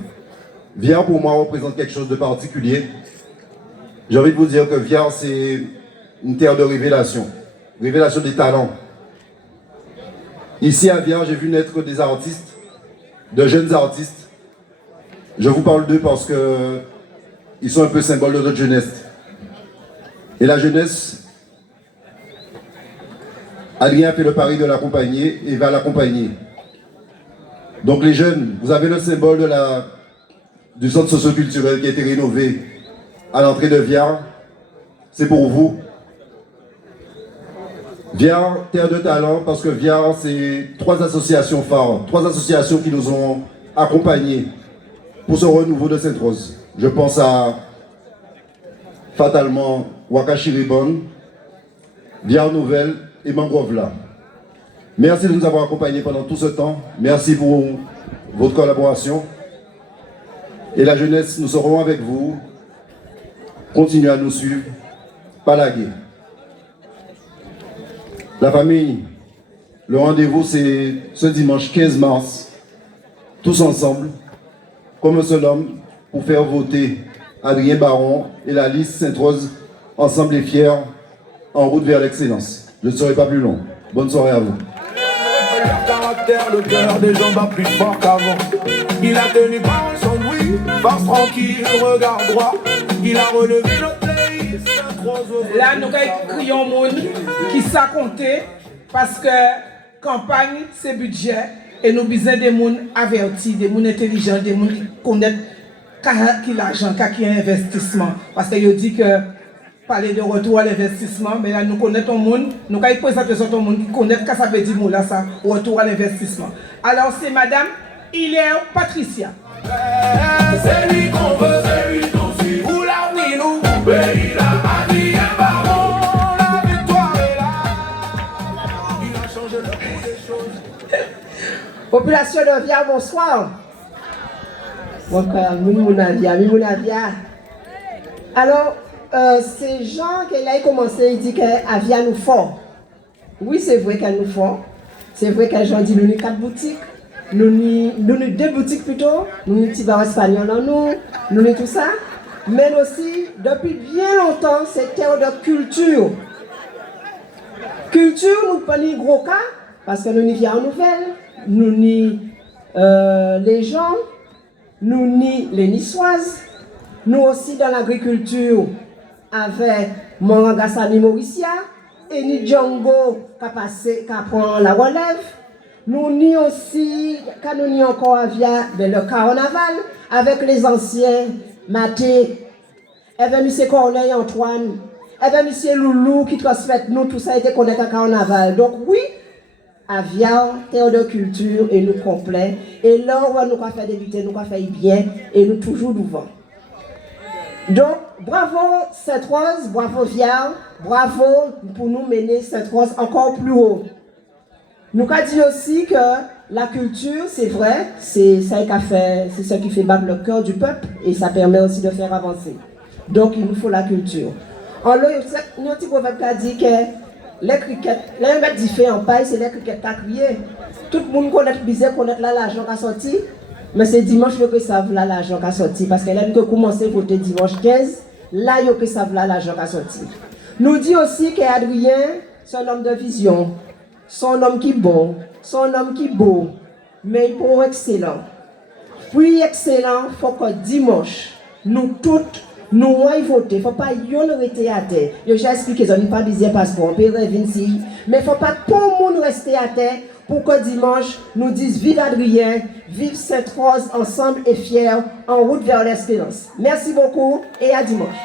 Viard, pour moi, représente quelque chose de particulier. J'ai envie de vous dire que Viard, c'est une terre de révélation. Révélation des talents. Ici à Viard, j'ai vu naître des artistes, de jeunes artistes. Je vous parle d'eux parce que ils sont un peu symboles de notre jeunesse. Et la jeunesse, Adrien a fait le pari de l'accompagner et va l'accompagner. Donc les jeunes, vous avez le symbole du centre socio-culturel qui a été rénové à l'entrée de Viard. C'est pour vous. Viard, terre de talent, parce que Viard, c'est 3 associations phares, 3 associations qui nous ont accompagnés pour ce renouveau de Sainte-Rose. Je pense à, fatalement, Wakashiribon, Viard Nouvelle et Mangrovla. Merci de nous avoir accompagnés pendant tout ce temps. Merci pour votre collaboration. Et la jeunesse, nous serons avec vous. Continuez à nous suivre. Pas laguer. La famille, le rendez-vous c'est ce dimanche 15 mars. Tous ensemble, comme un seul homme pour faire voter Adrien Baron et la liste Sainte-Rose, ensemble et fiers, en route vers l'excellence. Je ne serai pas plus long. Bonne soirée à vous. Le caractère, le cœur des gens bat plus fort qu'avant. Il a tenu parole sans bruit, face tranquille, regard droit. Il a relevé notre pays. Là, nous crions au monde qui s'a compté parce que campagne, c'est budget et nous besoin des gens avertis, des gens intelligents, des gens qui connaissent qui l'argent, qui est investissement. Parce qu'il dit que parler de retour à l'investissement, mais là nous connaissons tout le monde, nous avons présenté tout le monde qui connaît ce que ça veut dire là, ça, retour à l'investissement. Alors c'est Madame Hilaire Patricia. C'est lui qu'on veut, c'est lui qu'on suit. Où l'avenir nous pays là, Adrien Baron, la victoire est là. Il a changé le cours des choses. Population de Via, bonsoir. Mounavia. Alors, c'est Jean qui a commencé, il dit qu'Avia nous fort. Oui, c'est vrai qu'elle nous fort. C'est vrai que Jean dit nous avons 4 boutiques. Nous avons 2 boutiques plutôt. Nous avons un petit bar espagnol en nous avons tout ça. Mais aussi, depuis bien longtemps, c'est terre de culture. Culture, nous prenons gros cas, parce que nous n'y vient en nouvelle. Nous n'y les gens. Nous ni les Niçoises, nous aussi dans l'agriculture avec Morangasami Mauricia et ni Django qui prend la relève. Nous ni aussi, quand nous n'y encore via le carnaval avec les anciens Maté, M. Corneille Antoine, M. Loulou qui transmet nous, tout ça a été connecté à carnaval. Donc oui, Avia, terre de culture et nous complet. Et là, où nous avons fait débuter, nous avons fait bien et nous toujours devant. Donc, bravo Sainte-Rose, bravo Via, bravo pour nous mener Sainte-Rose encore plus haut. Nous avons dit aussi que la culture, c'est vrai, c'est ce qui fait battre le cœur du peuple et ça permet aussi de faire avancer. Donc, il nous faut la culture. En l'eau, notre proverbe a dit que les criquettes, les mettre différents en paille, c'est les criquettes qui crié. Tout le monde connaît bizarre, connaît là l'argent qui a sorti. Mais c'est dimanche que savent là l'argent qui a sorti. Parce que là, que commencer à voter dimanche 15, là, que savent là l'argent qui a sorti. Nous dit aussi qu'Adrien, c'est un homme de vision. C'est un homme qui est bon. C'est un homme qui est beau. Mais il est excellent. Puis excellent, il faut que dimanche, nous toutes, nous allons voter. Il ne faut pas y rester à terre. J'ai expliqué, je n'ai pas dit passeport, on peut revenir ici. Mais il ne faut pas tout le monde rester à terre pour que dimanche, nous disions vive Adrien, vive Sainte-Rose, ensemble et fiers, en route vers l'espérance. Merci beaucoup et à dimanche.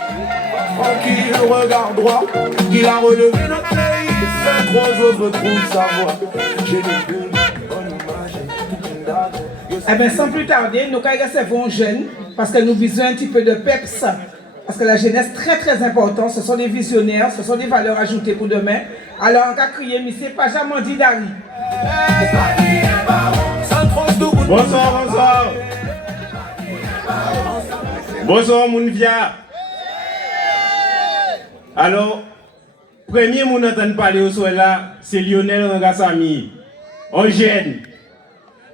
Tranquille, regard droit, il a relevé notre pays. Sainte-Rose retrouve sa voix. J'ai des bulles, bonne image. Eh bien, sans plus tarder, nous recevons jeunes parce que nous besoin un petit peu de peps. Parce que la jeunesse, très très important, ce sont des visionnaires, ce sont des valeurs ajoutées pour demain. Alors, on va crier, mais c'est pas jamais dit Dari. Bonsoir, bonsoir. Bonsoir, Mounvia. Alors, premier moun entend parler au soir là, c'est Lionel Rangassami. On jeune.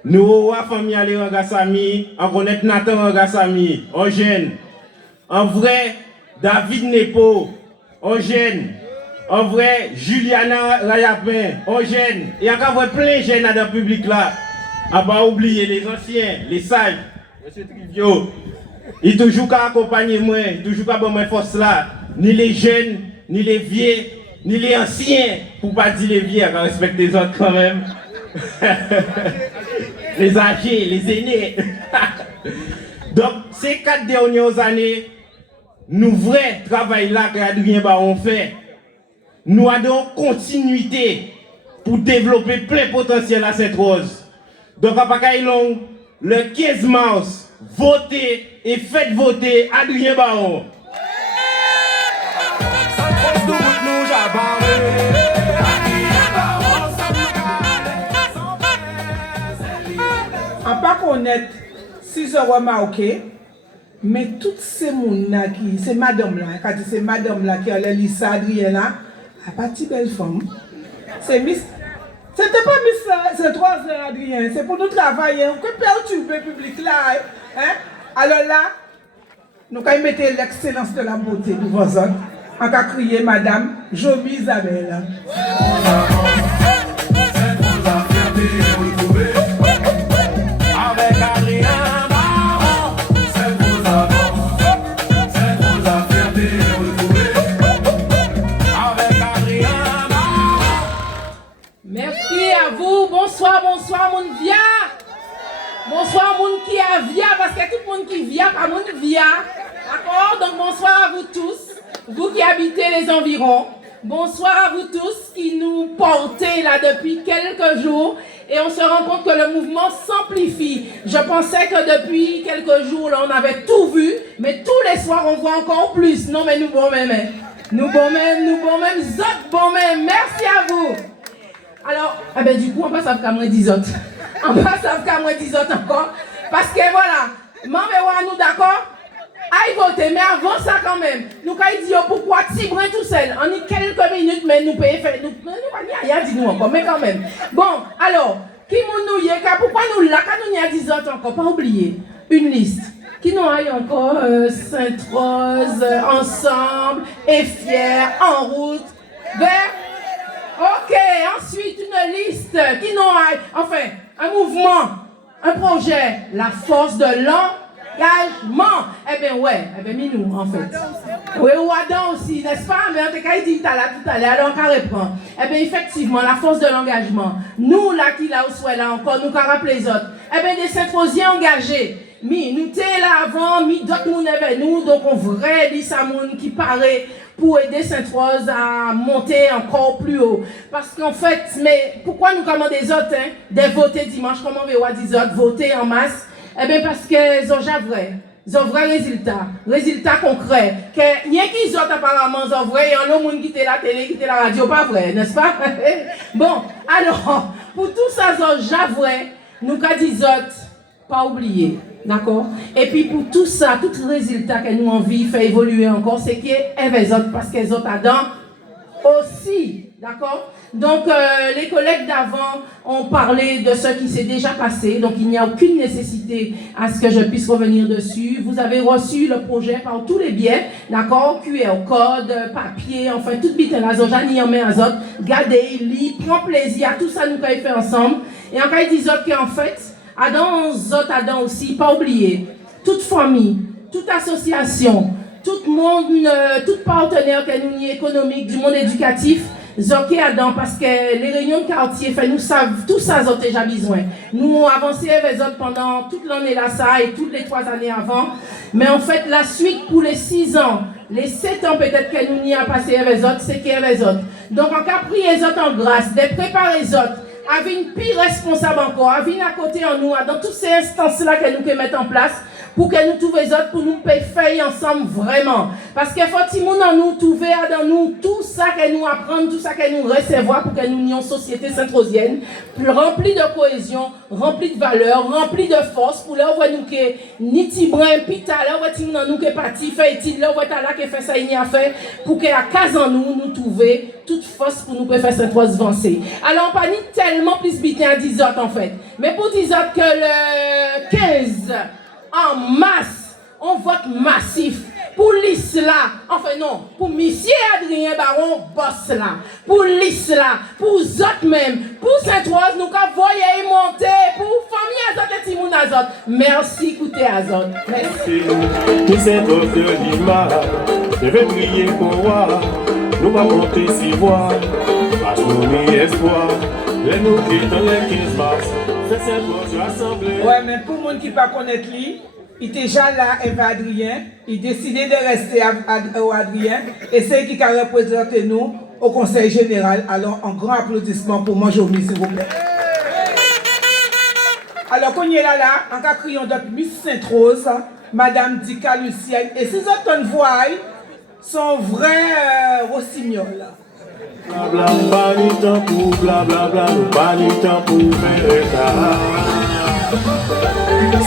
Nous, la famille aller Rangassami, on connaît Nathan Rangassami. On jeune. En vrai, David Nepo. On jeune. En vrai, Juliana Rayapin. On jeune. Il y a encore plein de jeunes dans le public là. À pas oublier les anciens, les sages. Monsieur Trivio. Il toujours qu'à accompagner moi, il toujours qu'à bon moi force là. Ni les jeunes, ni les vieux, ni les anciens, pour pas dire les vieux, qu'on respecte les autres quand même. Les âgés, les aînés. Donc, ces 4 dernières années, nous vrai travail là que Adrien Baron fait, nous avons continuité pour développer plein potentiel à cette rose. Donc, à Pakaïlong, le 15 mars, votez et faites voter Adrien Baron. On pas connaître 6 euros marocains, mais toutes ces mounas qui, c'est madame là, quand c'est madame là qui a la liste Adrien là, a pas de belle femme. C'est Miss. C'était pas Miss Sainte-Rose Adrien, c'est pour nous travailler, on peut perturber le public là. Hein? Alors là, nous allons mettre l'excellence de la beauté devant vous. On va crier Madame Jomi Isabelle. Avec Adrien Baron, c'est vos amours, c'est vos affaires de retrouver. Avec Adrien Baron. Merci à vous. Bonsoir, bonsoir, mon via. Bonsoir, mon qui a via, parce que tout le monde qui via, pas mon via. D'accord? Donc, bonsoir à vous tous, vous qui habitez les environs. Bonsoir à vous tous qui nous portez là depuis quelques jours et on se rend compte que le mouvement s'amplifie. Je pensais que depuis quelques jours là on avait tout vu, mais tous les soirs on voit encore plus. Non mais nous bon même, zot bon même. Merci à vous. Alors, du coup on passe à moi 10 autres. On passe à moi 10 autres encore parce que voilà, m'en à nous d'accord. Aïe voter, mais avant ça quand même, nous allons dire pourquoi Tibrin tout seul, on est quelques minutes, mais nous pouvons faire, nous rien dit nous encore, mais quand même. Bon, alors, qui nous y est, pourquoi nous là, quand nous y a 10 autres encore, pas oublier, une liste. Qui nous aille encore, Sainte-Rose, ensemble, et fiers, en route, vers. Ok, ensuite une liste, qui nous aille, enfin, un mouvement, un projet, la force de l'engagement. Nous, en fait. Oui, ou Adam aussi, n'est-ce pas? Mais en tout cas, il dit tout à l'heure, alors on va répondre. Effectivement, la force de l'engagement. Nous, là, qui là, où soit là encore, nous, qu'on rappelle les autres. Des Saint-Rosiens engagés. Nous, t'es là avant, d'autres, nous, avec nous, donc on vrai, dit ça, qui paraît pour aider Sainte-Rose à monter encore plus haut. Parce qu'en fait, mais pourquoi nous commandons des autres, des voter dimanche, comment on va dire des autres, voter en masse? Parce qu'ils ont déjà vrai. Ils ont vrai résultat concret. Que rien qu'ils ont apparemment, ils ont vrai, il y a un monde qui était la télé, qui était la radio, pas vrai, n'est-ce pas? Bon, alors, pour tout ça, ils ont déjà vrai, nous, quand ils ont, pas oublier, d'accord? Et puis pour tout ça, tout résultat que nous envie fait évoluer encore, c'est qu'ils ont, parce qu'ils ont Adam aussi, d'accord? Donc, les collègues d'avant ont parlé de ce qui s'est déjà passé, donc il n'y a aucune nécessité à ce que je puisse revenir dessus. Vous avez reçu le projet par tous les biais, d'accord? QR code, papier, enfin, tout bite là, j'en ai en autres. Gardez, lis, prends plaisir à tout ça, nous, qu'on fait ensemble. Et en cas, ils disent qu'en fait, Adam aussi, pas oublier, toute famille, toute association, tout monde, tout partenaire que nous y économique, du monde éducatif, Zoké Adam, parce que les réunions de quartier, nous savent, tout ça, nous avons déjà besoin. Nous avançons avec eux pendant toute l'année là, ça, et toutes les 3 années avant. Mais en fait, la suite pour les 6 ans, les 7 ans peut-être que nous y a passé avec eux, c'est qu'il y a les autres. Donc, on a pris les autres en grâce, de préparer les autres, avec une pire responsable encore, avec une à côté en nous, dans toutes ces instances-là que nous pouvons mettre en place, pour que nous trouvions les autres, pour nous faire ensemble vraiment. Parce qu'il faut que nous trouver dans nous tout ça que nous apprenons, tout ça que nous recevons pour que nous ayons une société sainte-rosienne, remplie de cohésion, remplie de valeurs, remplie de force, pour là où nous que ni Tibrin, pita, là où nous que parti, fait étude, là où là que fait ça, il y a fait, pour que à case en nous trouver toute force pour nous faire Sainte-Rose avancer. Alors, on pas ni tellement plus bité à 10 autres en fait. Mais pour 10 autres que le 15, en masse, on vote massif pour l'isla, enfin non, pour Monsieur Adrien Baron, boss là, pour l'isla, pour autres même, pour Sainte-Rose, nous qu'à voyer monter, pour famille Azot et Timoun Azot. Merci, écoutez Azot. Merci. Pour Sainte-Rose de Lima, je vais prier pour moi, nous va monter 6 voix, parce que nous espoir, les nous qui dans les 15 mars, c'est Sainte-Rose rassemblée. Ouais, mais pour les gens qui ne connaissent pas lui, il était déjà là avec Adrien, il décidait de rester avec Adrien, et c'est qui a représenté nous au Conseil général. Alors, un grand applaudissement pour moi, Jomi, s'il vous plaît. Alors, quand il est là, on a crié notre Miss Sainte-Rose, Madame Dika Lucienne, et ces autres voix sont vrais rossignols. Blabla, pas ni temps pour blablabla, pas ni temps pour faire ça.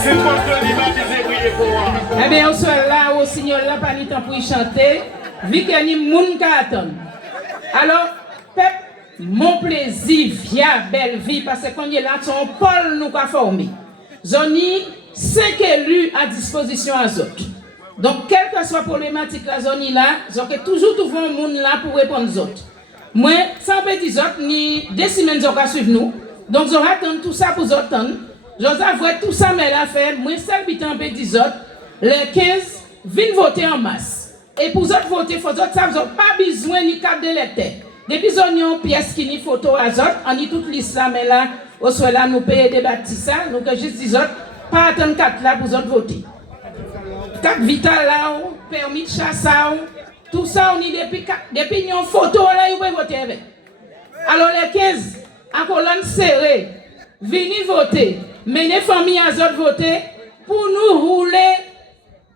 C'est toi que l'imam disait prier pour moi. Eh bien, on soit là, au signal là, pas ni temps pour y chanter, vu qu'il y a ni moun qui attend. Alors, peuple, mon plaisir, via belle vie, parce que quand il est là, son Paul nous a formé. Zoni, 5 élus à disposition à autres. Donc, quelle que soit problématique la zone là, j'ai toujours trouvé un monde là pour répondre aux autres. Moi, sans petit autres, ni 2 semaines j'aurai suivre nous. Donc, j'aurai attendu tout ça pour autres. J'aurai voir tout ça, mais la fait, moi, seul bitan petit autres, les 15 viennent voter en masse. Et pour autres voter, faut autres ça, vous n'avez pas besoin ni carte d'électeur. Depuis qu'ils ont une pièce qui ni photo à autres, on dit toute liste là, mais là, au soit là, nous payons des bâtisses, nous que juste dis autres, pas attendre 4 là pour autres voter. 4 vital là, permis de chasse, tout ça, on dit depuis une photo là, vous pouvez voter avec. Alors les 15, en colonne serrée, venez voter, menez famille à autres voter, pour nous rouler,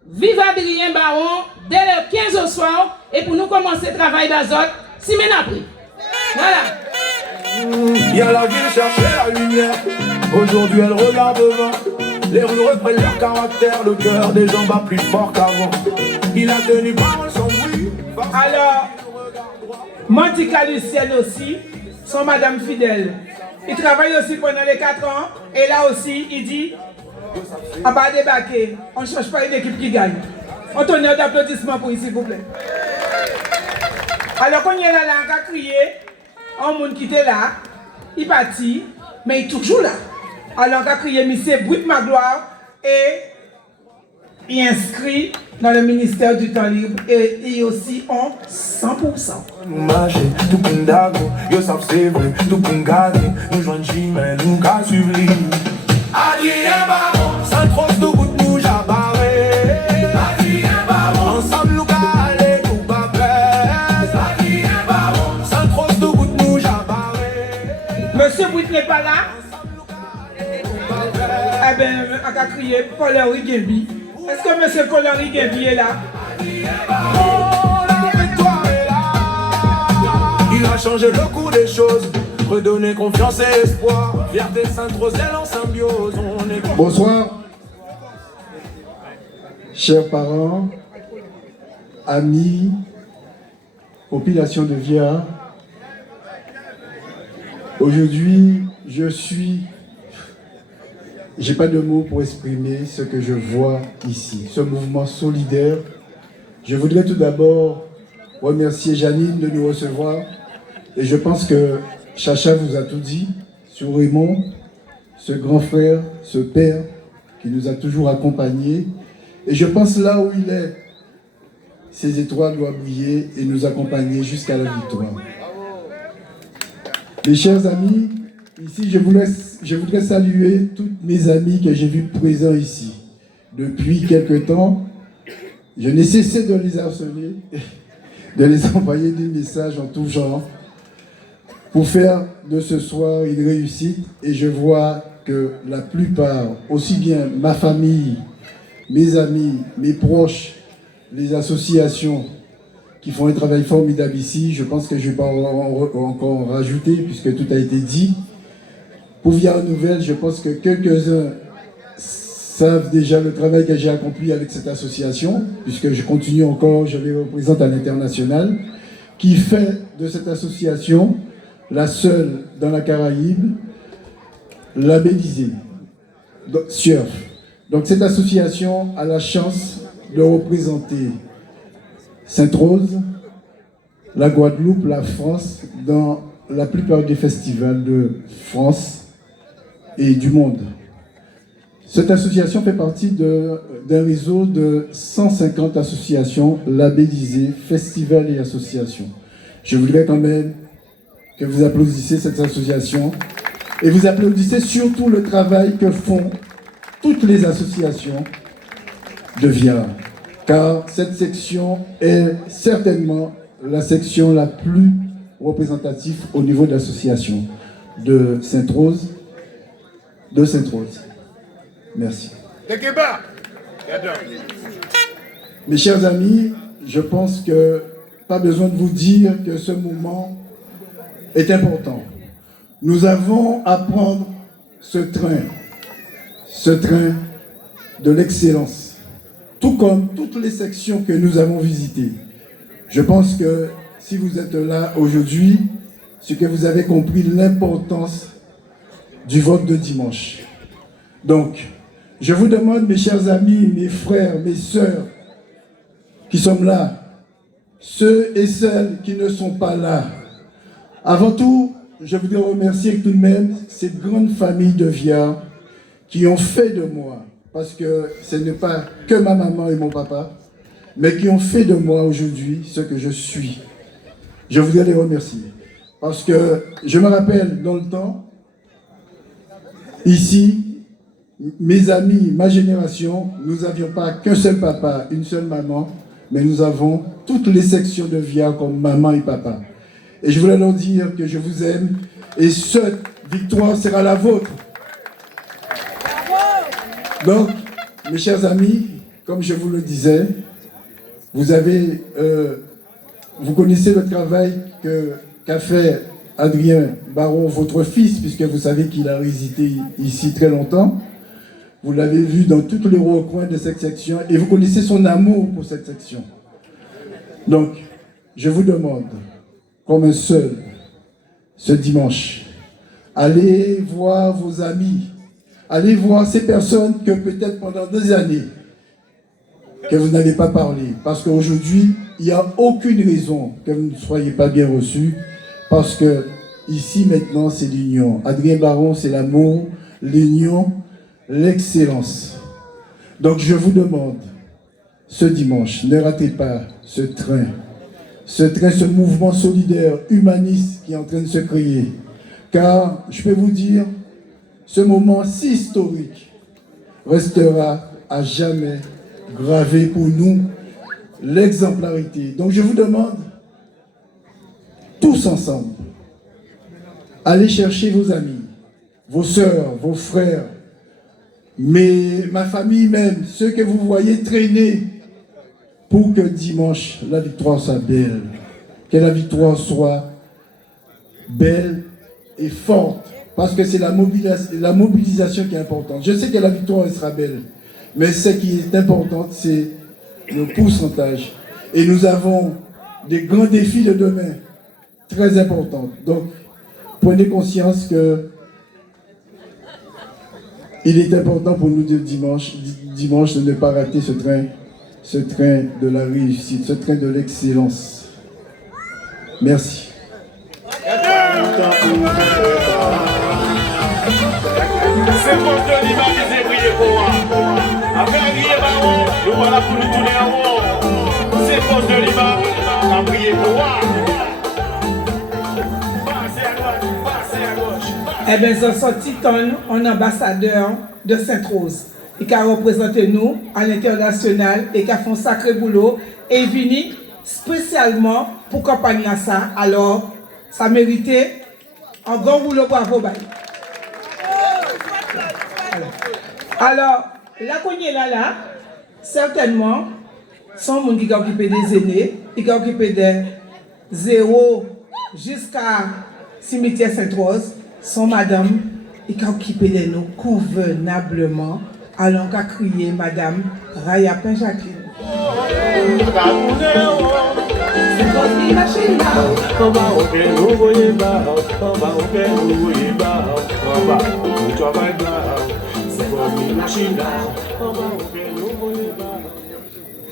vive Adrien Baron, dès le 15 au soir, et pour nous commencer le travail d'Azot, 6 semaines après. Voilà. Il y a la ville chercher la lumière. Aujourd'hui elle regarde devant. Les rues reprennent leur caractère. Le cœur des gens bat plus fort qu'avant. Il a tenu parole sans bruit. Alors, Mantika Lucienne aussi, son madame fidèle. Il travaille aussi pendant les 4 ans. Et là aussi, il dit, on va débarquer. On ne change pas une équipe qui gagne. On tourne d'applaudissements pour lui, s'il vous plaît. Alors, quand il est là, on a crié, un monde qui était là, il partit, mais il est toujours là. Alors, on a crié, monsieur Brut Magloire, et il inscrit dans le ministère du temps libre, et il aussi en 100%. Nous marcher, tout pour d'ago, yo savent c'est vrai, tout pour gagner. Nous joignent mais nous qu'à suivre l'île. Adrien Baron, sans trop de goût nous jabarrer. Adrien Baron, ensemble nous qu'à aller tout pas pèse. Adrien Baron, sans trop de goût nous jabarrer. Monsieur Brut n'est pas là. Eh bien, on a crié Paul-Henri Gembi. Est-ce que monsieur Paul-Henri Gembi est là? Il a changé le cours des choses, redonner confiance et espoir. Fierté Sainte-Roselle en symbiose, on est... Bonsoir, chers parents, amis, population de Viard. Aujourd'hui, j'ai pas de mots pour exprimer ce que je vois ici, ce mouvement solidaire. Je voudrais tout d'abord remercier Janine de nous recevoir. Et je pense que Chacha vous a tout dit sur Raymond, ce grand frère, ce père qui nous a toujours accompagnés. Et je pense là où il est, ses étoiles doivent briller et nous accompagner jusqu'à la victoire. Mes chers amis, ici je voudrais saluer tous mes amis que j'ai vus présents ici. Depuis quelque temps, je n'ai cessé de les harceler, de les envoyer des messages en tout genre, pour faire de ce soir une réussite. Et je vois que la plupart, aussi bien ma famille, mes amis, mes proches, les associations qui font un travail formidable ici, je pense que je ne vais pas encore rajouter puisque tout a été dit. Pour Viard Nouvelle, je pense que quelques-uns savent déjà le travail que j'ai accompli avec cette association, puisque je continue encore, je les représente à l'international, qui fait de cette association la seule dans la Caraïbe, labellisée, SURF. Donc cette association a la chance de représenter Sainte-Rose, la Guadeloupe, la France, dans la plupart des festivals de France et du monde. Cette association fait partie d'un réseau de 150 associations labellisées, festivals et associations. Je voudrais quand même que vous applaudissiez cette association et vous applaudissez surtout le travail que font toutes les associations de Viard, car cette section est certainement la section la plus représentative au niveau de l'association de Sainte-Rose. Merci. Mes chers amis, je pense que pas besoin de vous dire que ce mouvement est important. Nous avons à prendre ce train de l'excellence, tout comme toutes les sections que nous avons visitées. Je pense que si vous êtes là aujourd'hui, c'est que vous avez compris l'importance du vote de dimanche. Donc, Je vous demande, mes chers amis, mes frères, mes sœurs, qui sont là, ceux et celles qui ne sont pas là. Avant tout, je voudrais remercier tout de même cette grande famille de Viard qui ont fait de moi, parce que ce n'est pas que ma maman et mon papa, mais qui ont fait de moi aujourd'hui ce que je suis. Je voudrais les remercier. Parce que je me rappelle dans le temps, ici, mes amis, ma génération, nous n'avions pas qu'un seul papa, une seule maman, mais nous avons toutes les sections de Viard comme maman et papa. Et je voulais leur dire que je vous aime et cette victoire sera la vôtre. Donc, mes chers amis, comme je vous le disais, vous connaissez le travail qu'a fait Adrien Baron, votre fils, puisque vous savez qu'il a résidé ici très longtemps. Vous l'avez vu dans tous les recoins de cette section et vous connaissez son amour pour cette section. Donc, je vous demande, comme un seul, ce dimanche, allez voir vos amis, allez voir ces personnes que peut-être pendant des années, que vous n'avez pas parlé. Parce qu'aujourd'hui, il n'y a aucune raison que vous ne soyez pas bien reçus. Parce que ici, maintenant, c'est l'union. Adrien Baron, c'est l'amour, l'union, l'excellence. Donc, je vous demande, ce dimanche, ne ratez pas ce train, ce mouvement solidaire, humaniste qui est en train de se créer. Car, je peux vous dire, ce moment si historique restera à jamais gravé pour nous l'exemplarité. Donc je vous demande, tous ensemble, allez chercher vos amis, vos sœurs, vos frères, mais ma famille même, ceux que vous voyez traîner, pour que dimanche, la victoire soit belle, que la victoire soit belle et forte, parce que c'est la mobilisation qui est importante. Je sais que la victoire sera belle, mais ce qui est important, c'est le pourcentage. Et nous avons des grands défis de demain, très importants. Donc, prenez conscience que il est important pour nous de dimanche de ne pas rater ce train de la réussite, ce train de l'excellence. Merci. C'est pour que l'imam des briller pour moi. Après Adrien Baron, nous voilà pour nous tourner en haut. C'est pour que l'imam a brillé pour moi. Passez à gauche, passez à gauche. Eh bien, ils ont sorti un ambassadeur de Sainte-Rose. Il a représenté nous à l'international et qui a fait un sacré boulot. Et il est venu spécialement pour accompagner ça. Alors, ça méritait un grand boulot pour Bravo. Alors, la cognée là, certainement, sont gens qui ont occupé des aînés, qui ont occupé de 0 jusqu'à cimetière Sainte-Rose, sont madame, qui ont occupé de nous convenablement, alors qu'à crier madame Raya Pinjacqueline.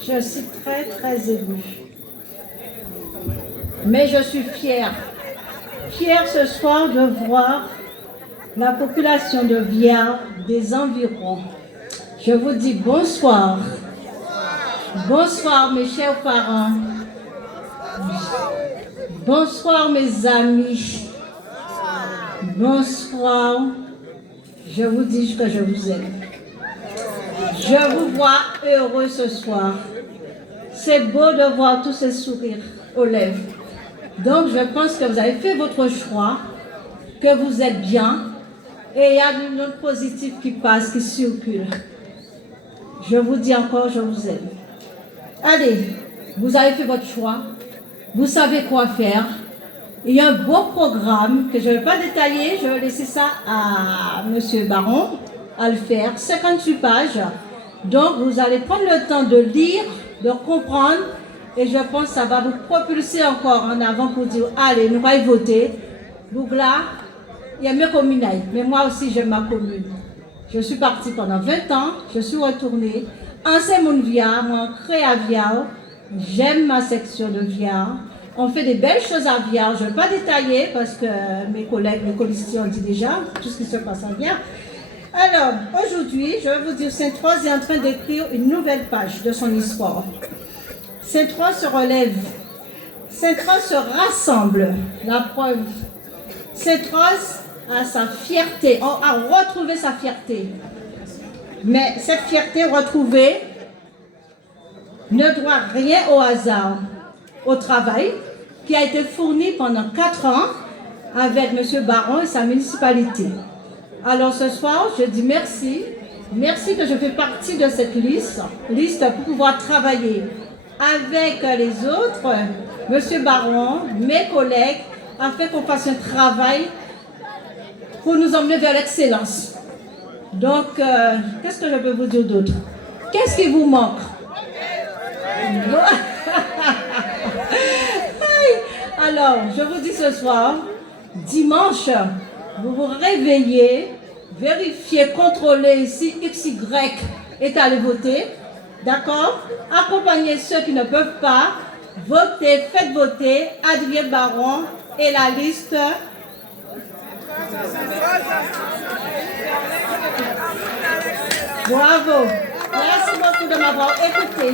Je suis très très émue. Mais je suis fière. Fière ce soir de voir la population de Viard des environs. Je vous dis bonsoir. Bonsoir mes chers parents. Bonsoir mes amis. Bonsoir. Je vous dis que je vous aime. Je vous vois heureux ce soir. C'est beau de voir tous ces sourires aux lèvres. Donc je pense que vous avez fait votre choix, que vous êtes bien, et il y a une note positive qui passe, qui circule. Je vous dis encore, je vous aime. Allez, vous avez fait votre choix, vous savez quoi faire. Il y a un beau programme que je ne vais pas détailler, je vais laisser ça à M. Baron à le faire, 58 pages. Donc vous allez prendre le temps de lire, de comprendre, et je pense que ça va vous propulser encore en avant pour dire, allez, nous allons voter. Donc là, il y a mes communes, mais moi aussi j'aime ma commune. Je suis partie pendant 20 ans, je suis retournée. Ancien monde Via, moi, créé à Via. J'aime ma section de Via. On fait des belles choses à Via. Je ne vais pas détailler parce que mes collègues, mes colistiers ont dit déjà tout ce qui se passe à Via. Alors, aujourd'hui, je vais vous dire, Sainte-Rose est en train d'écrire une nouvelle page de son histoire. Sainte-Rose se relève. Sainte-Rose se rassemble. La preuve. Sainte-Rose a sa fierté, a retrouvé sa fierté. Mais cette fierté retrouvée ne doit rien au hasard, au travail qui a été fourni pendant 4 ans avec M. Baron et sa municipalité. Alors ce soir, je dis merci. Merci que je fais partie de cette liste pour pouvoir travailler avec les autres, M. Baron, mes collègues, afin qu'on fasse un travail pour nous emmener vers l'excellence. Donc, qu'est-ce que je peux vous dire d'autre? Qu'est-ce qui vous manque? Alors, je vous dis ce soir, dimanche, vous vous réveillez, vérifiez, contrôlez si XY est allé voter, d'accord? Accompagnez ceux qui ne peuvent pas, votez, faites voter Adrien Baron et la liste. Bravo. Merci beaucoup de m'avoir écouté.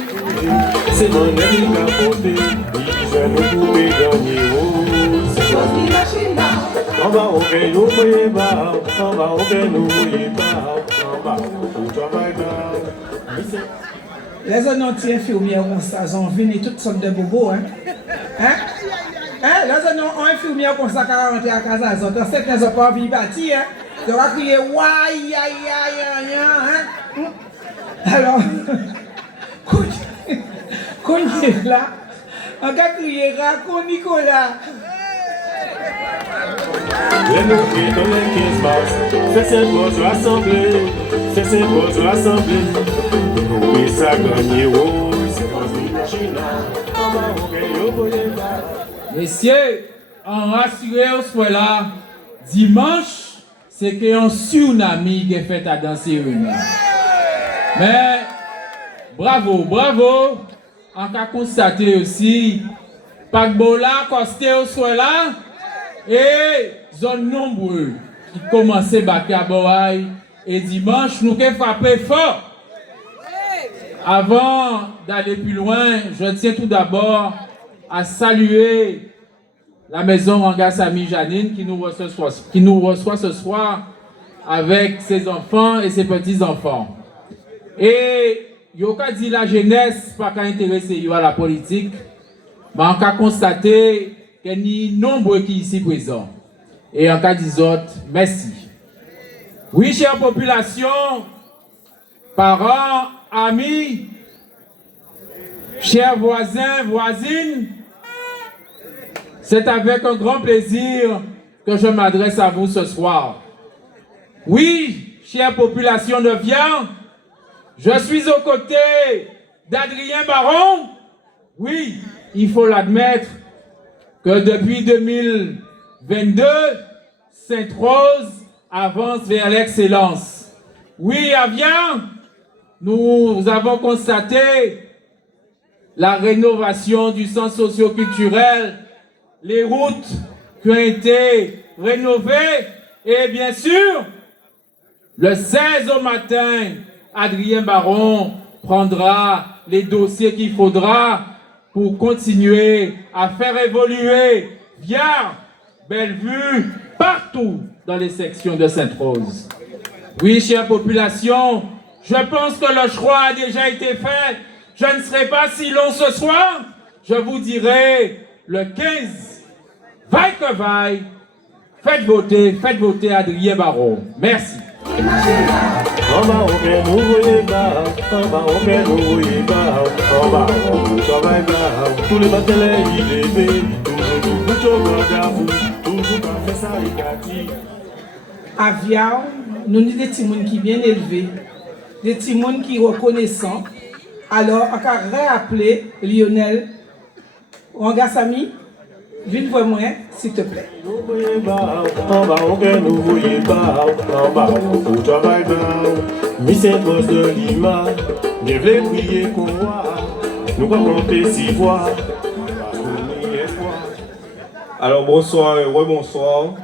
C'est mon ami qui a voté, il va nous couper gagner. On va au pays, nous voyez pas, on va au pays, nous voyez pas, on va au travail là. Les annonces infirmières comme ça, ils ont venu toutes sortes de bobos, hein? Les annonces infirmières comme ça, qui ont rentré à casa, ils ont sait qu'ils n'ont pas envie de bâtir, hein? Ils vont crier, aïe, aïe, aïe, hein? Alors, qu'on est là, on va crier, raconte Nicolas. Les nous qui dans les 15 mars, fais cette pause rassemblée, fais cette pause rassemblée. Nous qui ça gagné, oh, c'est pas une machine, on va au pays, au boulevard. Messieurs, en rassurez vous là, dimanche, c'est qu'il y a un tsunami qui est fait à danser. Mais, bravo, bravo, on a constaté aussi, Pagbola, Costé au soit là, et zone nombreux qui commençaient à battre à Boaï, et dimanche, nous avons frappé fort. Avant d'aller plus loin, je tiens tout d'abord à saluer la maison Rangasami Janine qui nous reçoit ce soir avec ses enfants et ses petits-enfants. Et Yoka dit la jeunesse pas qu'à intéresser à la politique, mais on a constaté qu'il y a nombreux qui ici présents. Et en cas des autres, merci. Oui, chère population, parents, amis, chers voisins, voisines, c'est avec un grand plaisir que je m'adresse à vous ce soir. Oui, chère population de Via, je suis aux côtés d'Adrien Baron. Oui, il faut l'admettre que depuis 2022, Sainte-Rose avance vers l'excellence. Oui, à Via, nous avons constaté la rénovation du centre socio-culturel, les routes qui ont été rénovées et bien sûr, le 16 au matin, Adrien Baron prendra les dossiers qu'il faudra pour continuer à faire évoluer Via, Bellevue, partout dans les sections de Sainte-Rose. Oui, chère population, je pense que le choix a déjà été fait. Je ne serai pas si long ce soir. Je vous dirai le 15, vaille que vaille, faites voter Adrien Baron. Merci. On va au pays, nous voyez pas, on va au pays, nous voyez pas, on va au travail là. Tous les matins, il est levé, toujours pas fait ça, il À Via, nous avons des petits gens qui sont bien élevés, des petits gens qui sont reconnaissants. Alors, on a réappelé Lionel Rangasami Viens voir moi, s'il te plaît. Saint-Rose de Lima, bien voulez prier qu'on voit, nous pas monter si voix, parce que nous y espoir. Alors bonsoir et rebonsoir.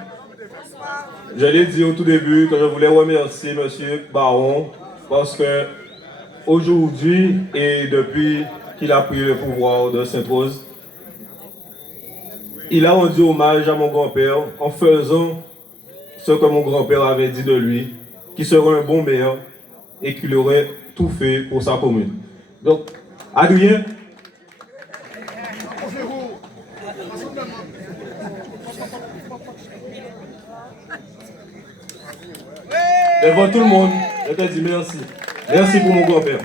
Je l'ai dit au tout début que je voulais remercier Monsieur Baron parce que aujourd'hui et depuis qu'il a pris le pouvoir de Sainte-Rose, il a rendu hommage à mon grand-père en faisant ce que mon grand-père avait dit de lui, qu'il serait un bon maire et qu'il aurait tout fait pour sa commune. Donc, Adrien, devant tout le monde, je te dis merci. Merci pour mon grand-père.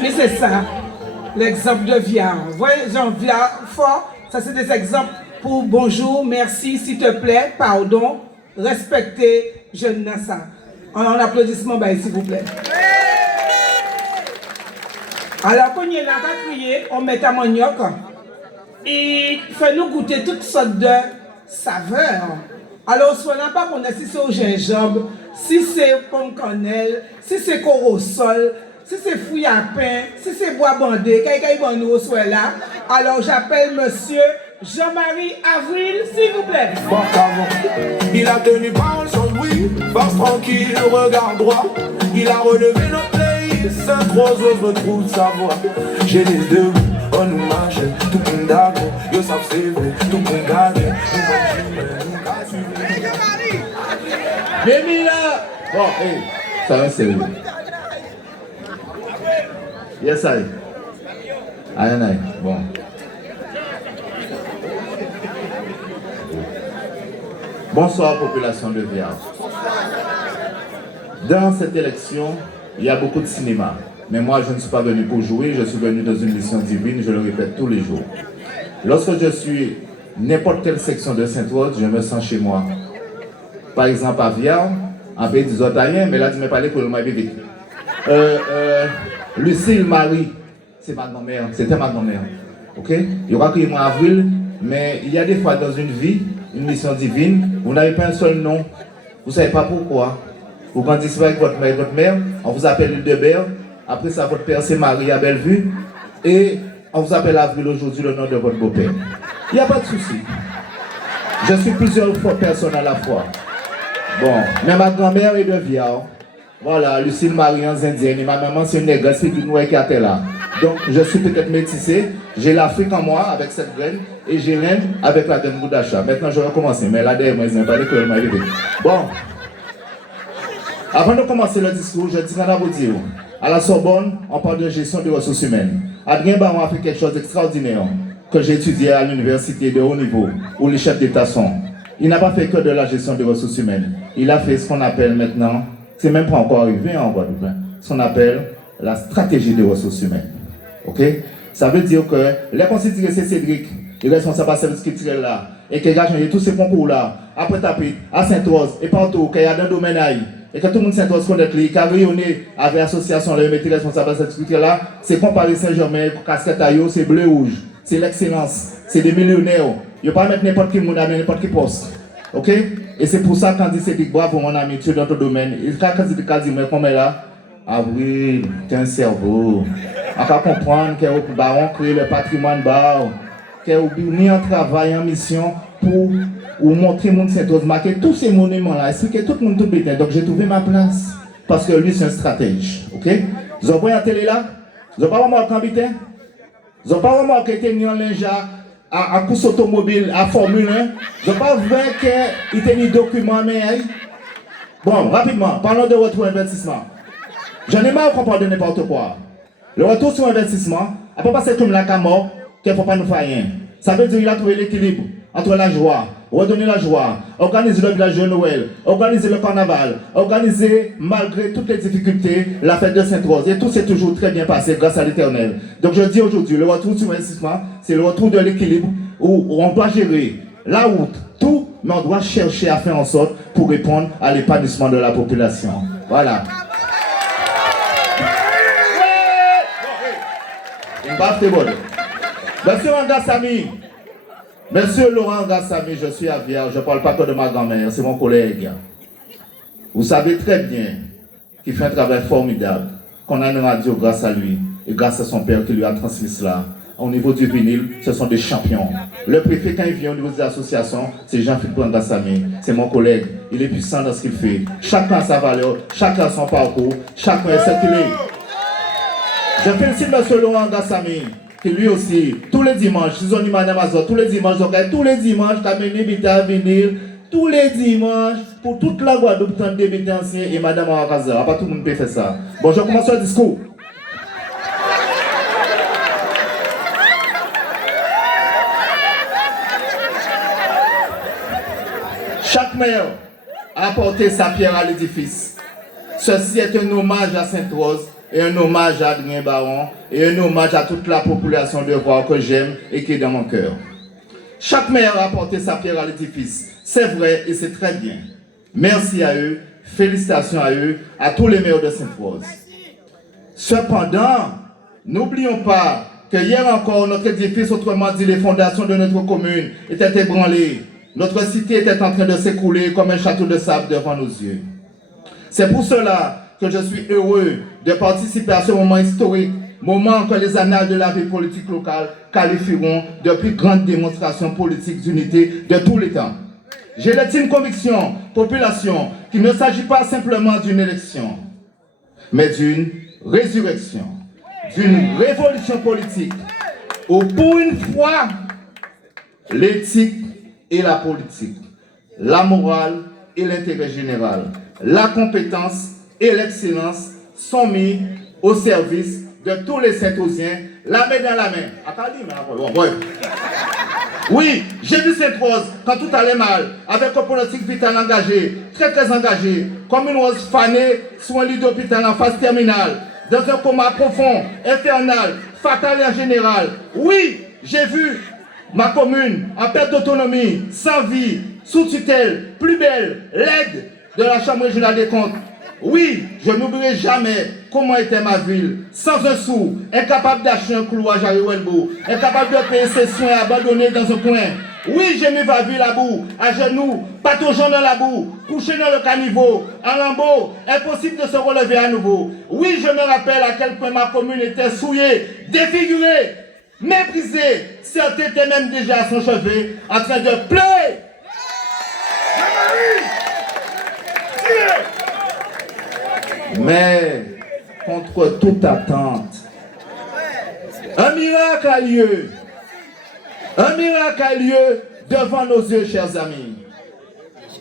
Mais c'est ça, l'exemple de Viard. Vous voyez, Jean Viard fort, ça c'est des exemples pour bonjour, merci, s'il te plaît, pardon, respectez, jeune Nassa. Un applaudissement, s'il vous plaît. Alors, quand il y a là, on met à manioc et fait nous goûter toutes sortes de saveurs. Alors, soit là pas qu'on a si c'est au gingembre, si c'est pomme cannelle, si c'est corosol, si c'est fouille à pain, si c'est bois bandé, quelqu'un nous soit là. Alors, j'appelle monsieur Jean-Marie Avril, s'il vous plaît. Il a tenu parole sur Louis, face tranquille, regard droit. Il a relevé notre pays, Sainte-Rose retrouve sa voix. J'ai les deux, en hommage, tout le monde a yo savent c'est vrai, tout le monde a Bon, hey, ça va sérieux. Yes, I. Aïe, bon. Bonsoir, population de Viard. Dans cette élection, il y a beaucoup de cinéma. Mais moi, je ne suis pas venu pour jouer, je suis venu dans une mission divine, je le répète tous les jours. Lorsque je suis n'importe quelle section de Sainte-Rose, je me sens chez moi. Par exemple, à Viard, en pays des Otayens, mais là, tu m'as parlé pour le mois vite. Lucille Marie, c'est ma grand-mère, c'était ma grand-mère. Ok? Il y aura qu'il y a avril, mais il y a des fois dans une vie, une mission divine, vous n'avez pas un seul nom. Vous ne savez pas pourquoi. Vous grandissez avec votre mère, on vous appelle Hildebert. Après ça, votre père, c'est Marie à Bellevue. Et on vous appelle Avril aujourd'hui, le nom de votre beau-père. Il n'y a pas de souci. Je suis plusieurs personnes à la fois. Bon, mais ma grand-mère est de Viard. Voilà, Lucille Marie en indienne. Et ma maman, c'est une négresse qui est là. Donc, je suis peut-être métissé. J'ai l'Afrique en moi avec cette graine. Et j'ai l'Inde avec la graine Goudacha. Maintenant, je vais commencer. Mais là, derrière moi, ils n'ont pas dit que je m'arrive. Bon. Avant de commencer le discours, je dis rien à vous dire. À la Sorbonne, on parle de gestion des ressources humaines. Adrien Baron a fait quelque chose d'extraordinaire que j'ai étudié à l'université de haut niveau, où les chefs d'État sont. Il n'a pas fait que de la gestion des ressources humaines. Il a fait ce qu'on appelle maintenant, c'est même pas encore arrivé en Guadeloupe, ce qu'on appelle la stratégie des ressources humaines. Ok? Ça veut dire que les considérés, c'est Cédric, le responsable de service culturel là, et qui a gagné tous ces concours là, après Tapit, à Sainte-Rose, et partout, qu'il y a dans le domaine là, et que tout le monde Sainte-Rose connaît lui, qui a rayonné avec l'association, le métier responsable de cette culture là, c'est comparé Saint-Germain, casquette à c'est bleu-rouge, c'est l'excellence, c'est des millionnaires. Il ne faut pas mettre n'importe qui monde à n'importe qui poste. Ok? Et c'est pour ça qu'on dit Cédric, bravo mon ami, tu es dans ton domaine. Et quand Cédric dit, mais comme elle là, Avril, tu as un cerveau. On va comprendre que le baron crée le patrimoine bar, qu'il a mis en travail, en mission pour montrer mon Sainte-Rose, marquer tous ces monuments-là, expliquer tout le monde tout bien. Donc j'ai trouvé ma place. Parce que lui, c'est un stratège. Ok? Vous avez vu la télé là? Vous n'avez pas remarqué en bitin? Vous n'avez pas remarqué qu'il y a un linge à course automobile, à Formule 1? Vous n'avez pas vu qu'il y a des documents, mais. Bon, rapidement, parlons de retour investissement. J'en ai marre qu'on parle de n'importe quoi. Le retour sur investissement, après passer comme la mort, qu'il ne faut pas nous faire rien. Ça veut dire qu'il a trouvé l'équilibre entre la joie, redonner la joie, organiser le village de Noël, organiser le carnaval, organiser, malgré toutes les difficultés, la fête de Sainte-Rose. Et tout s'est toujours très bien passé grâce à l'Éternel. Donc je dis aujourd'hui, le retour sur investissement, c'est le retour de l'équilibre où on doit gérer la route, tout, mais on doit chercher à faire en sorte pour répondre à l'épanouissement de la population. Voilà. Monsieur Ngassami, Monsieur Laurent Ngassami, je suis à Vierge, je ne parle pas que de ma grand-mère, c'est mon collègue. Vous savez très bien qu'il fait un travail formidable, qu'on a une radio grâce à lui et grâce à son père qui lui a transmis cela. Au niveau du vinyle, ce sont des champions. Le préfet, quand il vient au niveau des associations, c'est Jean-Philippe Ngassami, c'est mon collègue. Il est puissant dans ce qu'il fait. Chacun a sa valeur, chacun a son parcours, chacun est ce qu'il est. Je félicite M. Laurent Ngassami, qui lui aussi, tous les dimanches, ils ont dit Madame Azot, tous les dimanches, donc tous les dimanches, tu as mené Bita vinyle, tous les dimanches, pour toute la Guadeloupe, tu as débuté ancien et Madame Arakaza. Pas tout le monde peut faire ça. Bon, je commence le discours. Chaque maire a apporté sa pierre à l'édifice. Ceci est un hommage à Sainte-Rose et un hommage à Adrien Baron et un hommage à toute la population de Voir que j'aime et qui est dans mon cœur. Chaque maire a apporté sa pierre à l'édifice. C'est vrai et c'est très bien. Merci à eux, félicitations à eux, à tous les maires de Sainte-Rose. Cependant, n'oublions pas que hier encore, notre édifice, autrement dit les fondations de notre commune, étaient ébranlées. Notre cité était en train de s'écrouler comme un château de sable devant nos yeux. C'est pour cela que je suis heureux de participer à ce moment historique, moment que les annales de la vie politique locale qualifieront de plus grande démonstration politique d'unité de tous les temps. J'ai l'intime conviction, population, qu'il ne s'agit pas simplement d'une élection, mais d'une résurrection, d'une révolution politique, où pour une fois, l'éthique et la politique, la morale et l'intérêt général, la compétence et l'excellence sont mis au service de tous les Saint-Osiens, la main dans la main. Oui, j'ai vu Sainte-Rose quand tout allait mal, avec un politique vital engagé, très très engagé, comme une rose fanée sur un lit d'hôpital en phase terminale, dans un coma profond, infernal, fatal et en général. Oui, j'ai vu ma commune en perte d'autonomie, sans vie, sous tutelle, plus belle, laide de la Chambre régionale des comptes. Oui, je n'oublierai jamais comment était ma ville, sans un sou, incapable d'acheter un clouage à Riwelbo, incapable de payer ses soins abandonnés dans un coin. Oui, j'ai mis ma ville à bout, à genoux, pataugeant dans la boue, couché dans le caniveau, en lambeaux, impossible de se relever à nouveau. Oui, je me rappelle à quel point ma commune était souillée, défigurée, méprisée. Certains étaient même déjà à son chevet, en train de pleurer. Mais, contre toute attente, un miracle a lieu. Un miracle a lieu devant nos yeux, chers amis.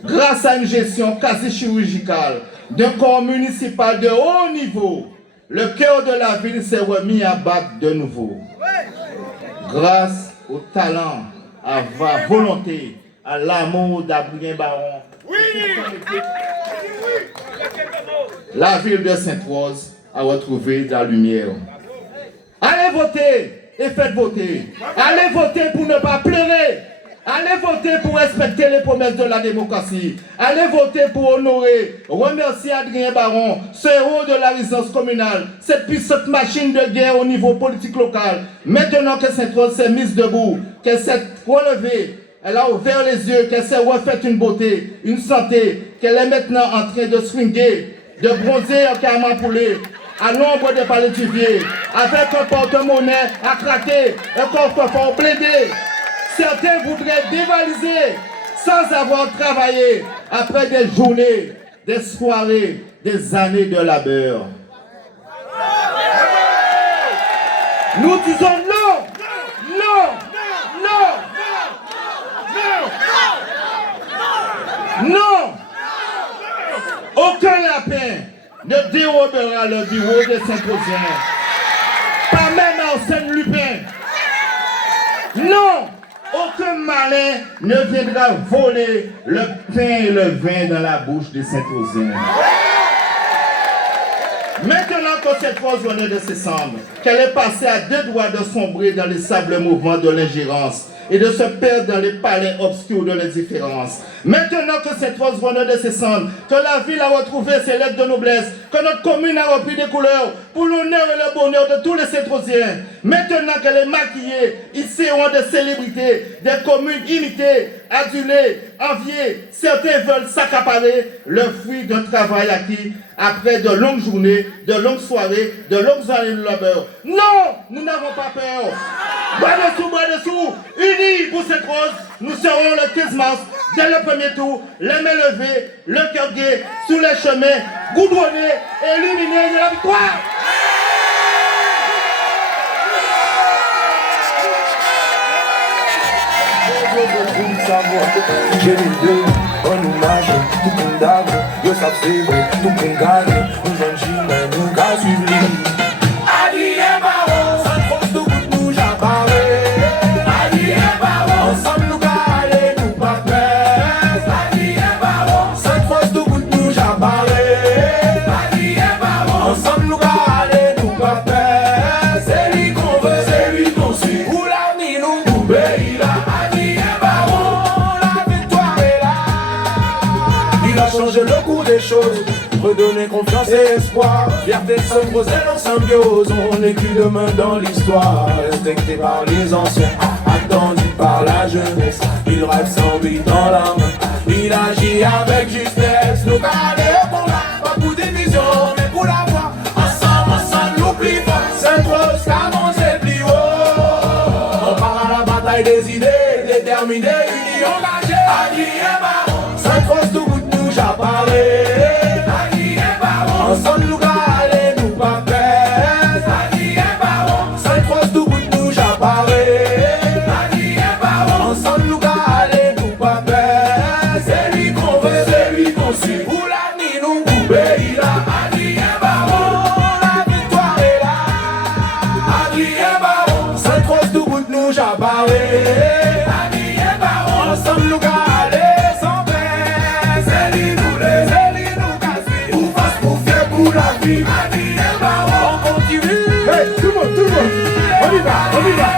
Grâce à une gestion quasi chirurgicale d'un corps municipal de haut niveau, le cœur de la ville s'est remis à battre de nouveau. Grâce au talent, à la volonté, à l'amour d'Adrien Baron, la ville de Sainte-Rose a retrouvé de la lumière. Allez voter et faites voter. Allez voter pour ne pas pleurer. Allez voter pour respecter les promesses de la démocratie. Allez voter pour honorer, remercier Adrien Baron, ce héros de la résistance communale, cette puissante machine de guerre au niveau politique local. Maintenant que Sainte-Rose s'est mise debout, qu'elle s'est relevée, elle a ouvert les yeux, qu'elle s'est refaite une beauté, une santé, qu'elle est maintenant en train de swinguer, de bronzer en carrément poulet, à l'ombre des palétuviers, avec un porte-monnaie à craquer, un coffre-fort blindé. Certains voudraient dévaliser sans avoir travaillé après des journées, des soirées, des années de labeur. Nous disons non, non, non, non. Aucun lapin ne dérobera le bureau de Saint-Osiens. Pas même Arsène Lupin. Non. Aucun malin ne viendra voler le pain et le vin dans la bouche de Saint-Osiens. Maintenant que cette rose venait de ses cendres, qu'elle est passée à deux doigts de sombrer dans les sables mouvants de l'ingérence et de se perdre dans les palais obscurs de l'indifférence. Maintenant que cette rose renaît de ses cendres, que la ville a retrouvé ses lettres de noblesse, que notre commune a repris des couleurs pour l'honneur et le bonheur de tous les Saint-Rosiens. Maintenant qu'elle est maquillée, ils seront des célébrités, des communes imitées, adulées, enviées. Certains veulent s'accaparer le fruit d'un travail acquis après de longues journées, de longues soirées, de longues années de labeur. Non, nous n'avons pas peur. Bras dessous, unis pour cette rose, nous serons le 15 mars, dès le premier tour, les mains levées, le cœur gai, sous les chemins, goudronnés et illuminés de la victoire. J'ai les deux en image, tout le monde d'arbre, yo savent c'est vrai, tout le monde gagne, nous en chine, nous gars suivent. Adrien Baron, sans force de goût nous j'apparais. Adrien Baron, ensemble nous aller, nous pas peur. Adrien Baron, sans force de goût nous j'apparais. Adrien Baron, ensemble nous aller, nous pas peur. C'est lui qu'on veut, c'est lui qu'on suit. Pour l'avenir nous obéir là. Changer le cours des choses, redonner confiance et espoir. Fierté Sainte-Rose en symbiose, on n'est plus demain dans l'histoire. Respecté par les anciens, attendu par la jeunesse. Il rêve sans but dans la main, il agit avec justesse. Nous garder au combat, pas pour division, mais pour la voix. Ensemble, l'oubli pas. Sainte-Rose, Camon, c'est plus haut. On part à la bataille des idées, déterminés, unis, engagés. Adrien Baron, Sainte-Rose, tout bout de nous, j'apparais. Adrien Baron, ensemble, nous aller, nous pas perdre. Adrien Baron, Sainte-Rose, tout bout de nous, j'apparais. Adrien Baron, ensemble, nous aller, nous pas perdre. C'est lui qu'on veut, c'est lui qu'on suit. Pour l'avenir, nous obéir là. Adrien Baron, la victoire est là. Adrien Baron, Sainte-Rose, tout bout de nous, j'apparais. Adrien Baron, ensemble, nous aller sans peine. C'est lui nous les, c'est lui nous casse. Pour face, pour faire, pour la vie. Adrien Baron, on continue. Hey, tout le monde, on y va, on y va.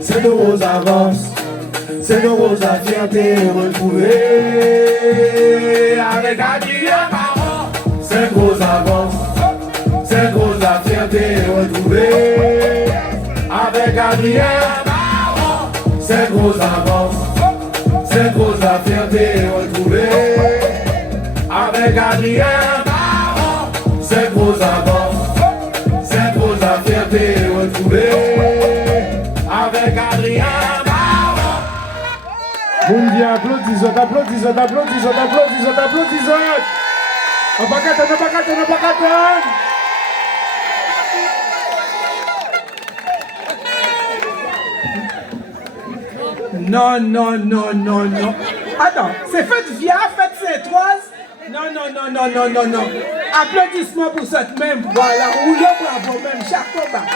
C'est de roses avance, c'est de roses à fierté retrouvée. Avec Adrien Baron, c'est gros avance, c'est gros à fierté retrouvée. Avec Adrien Baron, c'est gros avance, c'est gros à fierté retrouvée. Avec Adrien Baron, c'est gros avance, c'est gros à fierté retrouvée. Avec Adrien Baron. Moun bien applaudissez. On va pas Non. Attends, c'est fête Via, fête Sainte-Rose. Non. Applaudissements pour cette même. Voilà, rouleau bravo même, chaque combat.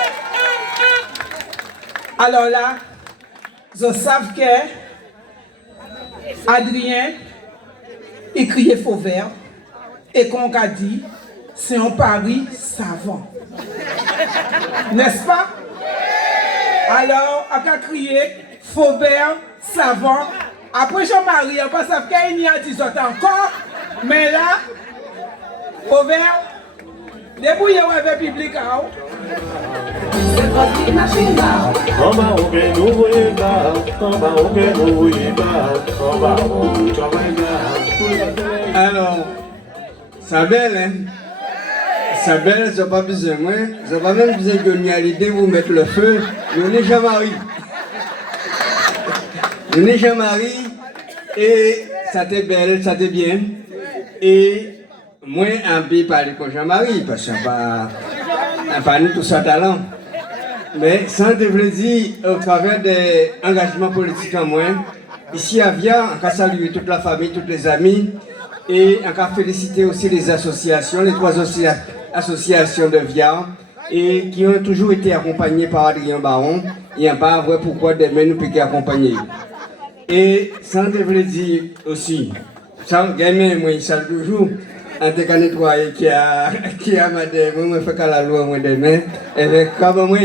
Alors là, je savais que Adrien écriait faux vert et qu'on a dit c'est un pari savant. N'est-ce pas? Alors, on a crié faux vert, savant. Après Jean-Marie, on pense qu'il y a 10 autres encore. Mais là, faux vert, débrouillez avec le public. Alors, ça belle, hein? Ça belle, ça pas besoin de moi. Ça pas même besoin de donner à l'idée vous mettre le feu. On est Jean-Marie. On est Jean-Marie. Et ça t'est belle, ça t'est bien. Et moi, un peu parler comme Jean-Marie, parce que ça pas tout ça talent. Mais sans te le dire, au travers des engagements politiques en moi, ici à Via, on a salué toute la famille, tous les amis, et on a félicité aussi les associations, les 3 associations de Via, et qui ont toujours été accompagnées par Adrien Baron, et on pas vrai pourquoi demain nous pouvons accompagner. Et sans te le dire aussi, sans gamin, moi, il salue toujours, un te nettoyer qui a madame, moi, je fais qu'à la loi, moi, demain, avec comme moi.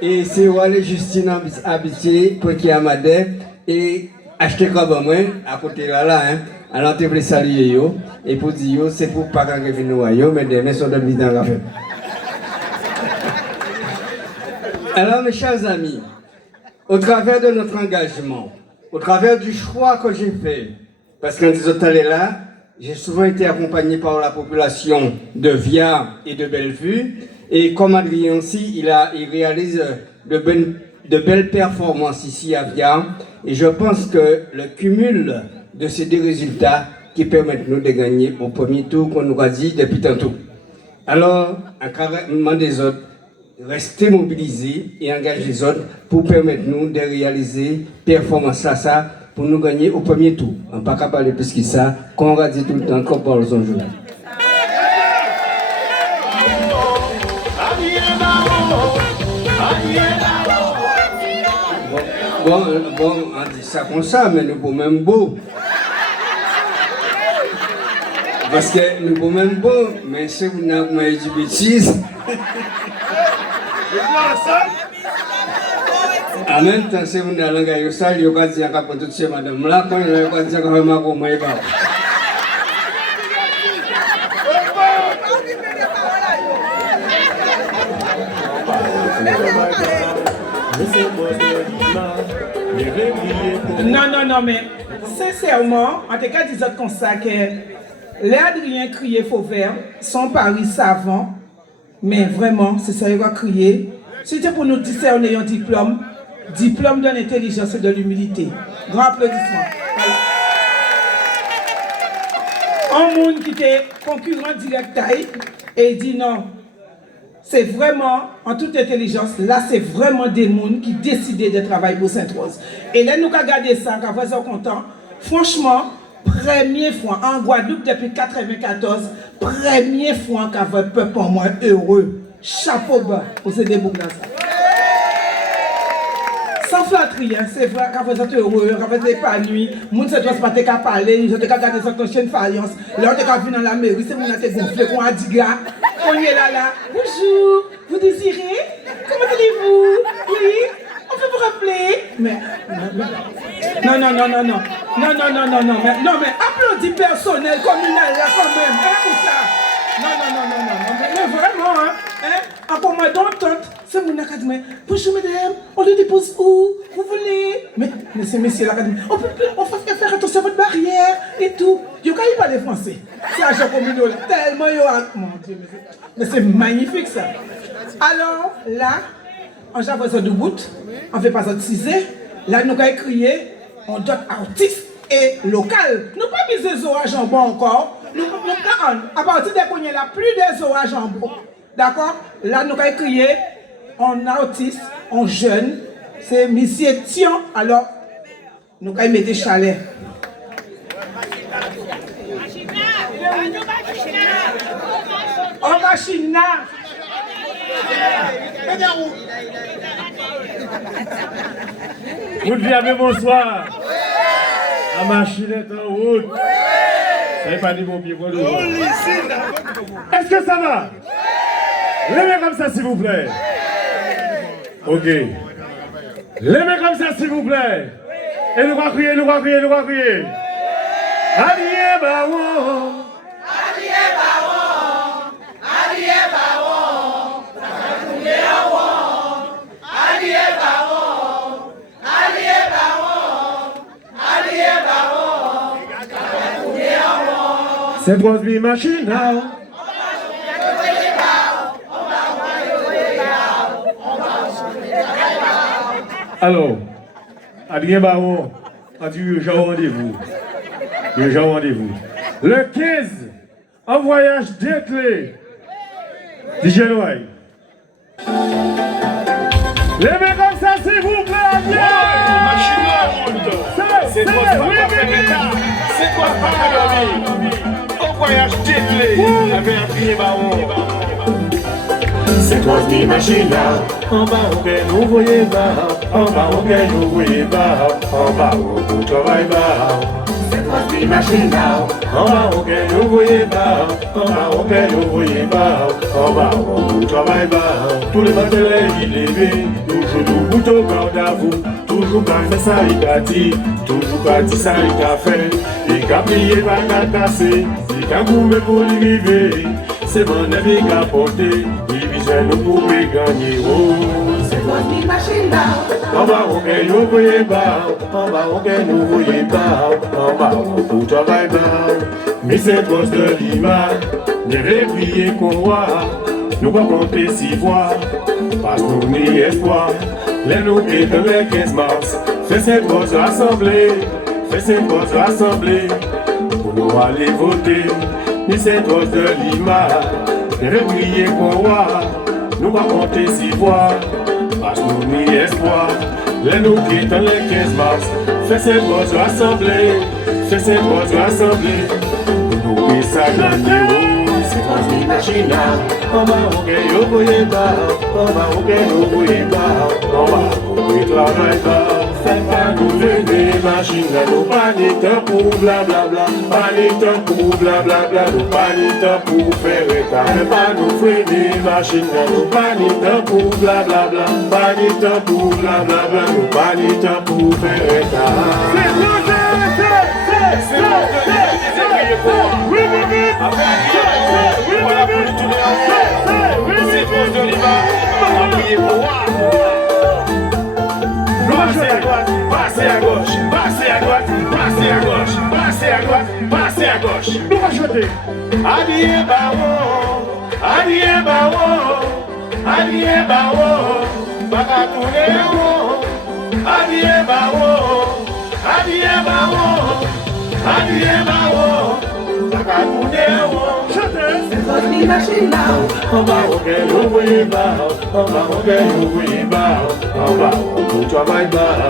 Et c'est Wale Justine habité pour qui a madame. Et acheter comme moi, à côté là, hein. Alors, tu peux saluer yo, et pour dire yo, c'est pour pas qu'on vienne nous mais demain, sont de dans la fête. Alors, mes chers amis, au travers de notre engagement, au travers du choix que j'ai fait, parce qu'en disant là, j'ai souvent été accompagné par la population de Viard et de Bellevue, et comme Adrien aussi, il réalise de belles performances ici à Viard, et je pense que le cumul de ces deux résultats qui permettent nous de gagner au premier tour qu'on nous a dit depuis tantôt. Alors, en carrément des autres, restez mobilisés et engagez les autres pour permettre nous de réaliser performance ça pour nous gagner au premier tour. On ne peut pas parler plus que ça, qu'on va dire tout le temps qu'on parle son jour. Bon, on dit ça comme ça, mais nous sommes même beaux. Parce que nous sommes même beaux, mais si vous n'avez pas dit bêtises. En même temps, si vous n'avez pas dit ça, vous avez dit que toutes ces madame-là, quand vous avez dit que vous avez dit Non, mais sincèrement, en tout cas, disons comme ça que les Adrien criait faux vert, son pari savant, mais vraiment, c'est ça qu'il va crier. C'était pour nous discerner un diplôme de l'intelligence et de l'humilité. Grand applaudissement. Un monde qui était concurrent direct et dit non. C'est vraiment, en toute intelligence, là c'est vraiment des mondes qui décidaient de travailler pour Sainte-Rose. Et là nous avons regardé ça, quand vous êtes contents, franchement, première fois en Guadeloupe depuis 1994, première fois qu'avait un peuple en moins heureux. Chapeau bas pour ces déboucs là. Sans flatterie, hein, c'est vrai quand vous êtes heureux, quand vous êtes épanoui, les gens ne doivent pas te parler, ils ont regardé cette chaîne faïence, là on est venu dans la mairie, c'est mon été gonflé, qu'on a dit gars, on est là. Bonjour, vous désirez? Comment allez-vous? Oui, on peut vous rappeler? Mais, non, mais applaudis personnel, communal là quand même, hein, pour ça. Non, mais vraiment, hein, encore moi d'entente, c'est mon académie. Bonjour mesdames, on le dépose où? Vous voulez? Mais c'est messieurs l'académie, on peut faire attention à votre barrière et tout. Yo quand il parle français, c'est agent communal, tellement yo, mon Dieu, mais c'est magnifique ça. Alors là, on a besoin de bout, on fait pas ça de ciser, là nous avons crié, on doit artiste et local. Nous pas miser des orages en bon encore. Nous, à partir de qu'on y a plus des orages en bon. D'accord? Là, nous avons crié, on artiste, on jeune, c'est Monsieur Thion. Alors, nous avons mis des chalets. En machine là. Vous devez bonsoir. La machine est en route. Ça n'est pas des bons pieds pour nous. Est-ce que ça va? Levez comme ça, s'il vous plaît. Ok. Levez comme ça, s'il vous plaît. Et nous va crier. Allié Baron. C'est was be machine now. Alors, Adrien Baron a dit urgent rendez-vous. Le 15, en voyage des clés. DJ Noailles. Les mecs comme ça, s'il vous plaît, C'est quoi au voyage des clés avec Adrien Baron. C'est toi qui machine là. En bas au quai nous voyez bas. En bas au quai nous voyez bas. En bas au travail bas. C'est toi qui ni machine now. En bas, on gagne, on voyait bas. En bas, on gagne, on voyait bas. En bas, on travaille bas. Tous les matins, il est levé. Toujours nous boutons quand à vous. Toujours pas fait ça, il a dit. Toujours pas dit ça, il a fait. Il a plié, pas qu'à casser. Il a coupé pour l'arrivée. C'est mon ami qui a porté. Il besoin nous pour gagner. Oh, c'est moi qui machine now. En bas, on gagne, on voyait bas. En bas, on gagne, on voyait bas. En bas, on travaille bas. Mais c'est poste de Lima. Ne réveillez qu'on voit. Nous pas compter 6 fois. Parce que nous n'y espoir. Les nous qui dans les 15 mars. Fais cette grosse assemblée. Fais cette grosse assemblée. Pour nous aller voter. Mais c'est grosse de Lima. Ne réveillez qu'on voit. Nous pas compter 6 fois. Parce que nous n'y espoir. Les nous qui dans les 15 mars. Fais cette grosse assemblée. Fais cette grosse assemblée. Pour nous qui ça gagner. C'est quoi ni machine on va au gagne au voyez bas. On va au gagne au voyez bas. On va au travail bas. Fais pas nous lever machine. Nous pas ni temps pour blablabla. Pas ni temps pour blablabla. Nous pas ni temps pour faire état. Fais pas nous freiner machine. Nous pas ni temps pour blablabla. Pas ni temps pour blablabla. Nous pas ni temps pour faire état. C'est voilà pour le tour de c'est cause de Lima, on va prier pour moi. Passez à droite, passez à gauche, passez à droite, passez à gauche, passez à droite, passez à gauche. Nous va chanter. Adieu Bawo, adieu Bawo, adieu Bawo, baka tourner haut. Adieu Bawo, adieu Bawo, adieu Bawo. C'est toi qui machine là. On va au gagne, on voyait bas. On va au gagne, on voyait bas. On va au travail bas.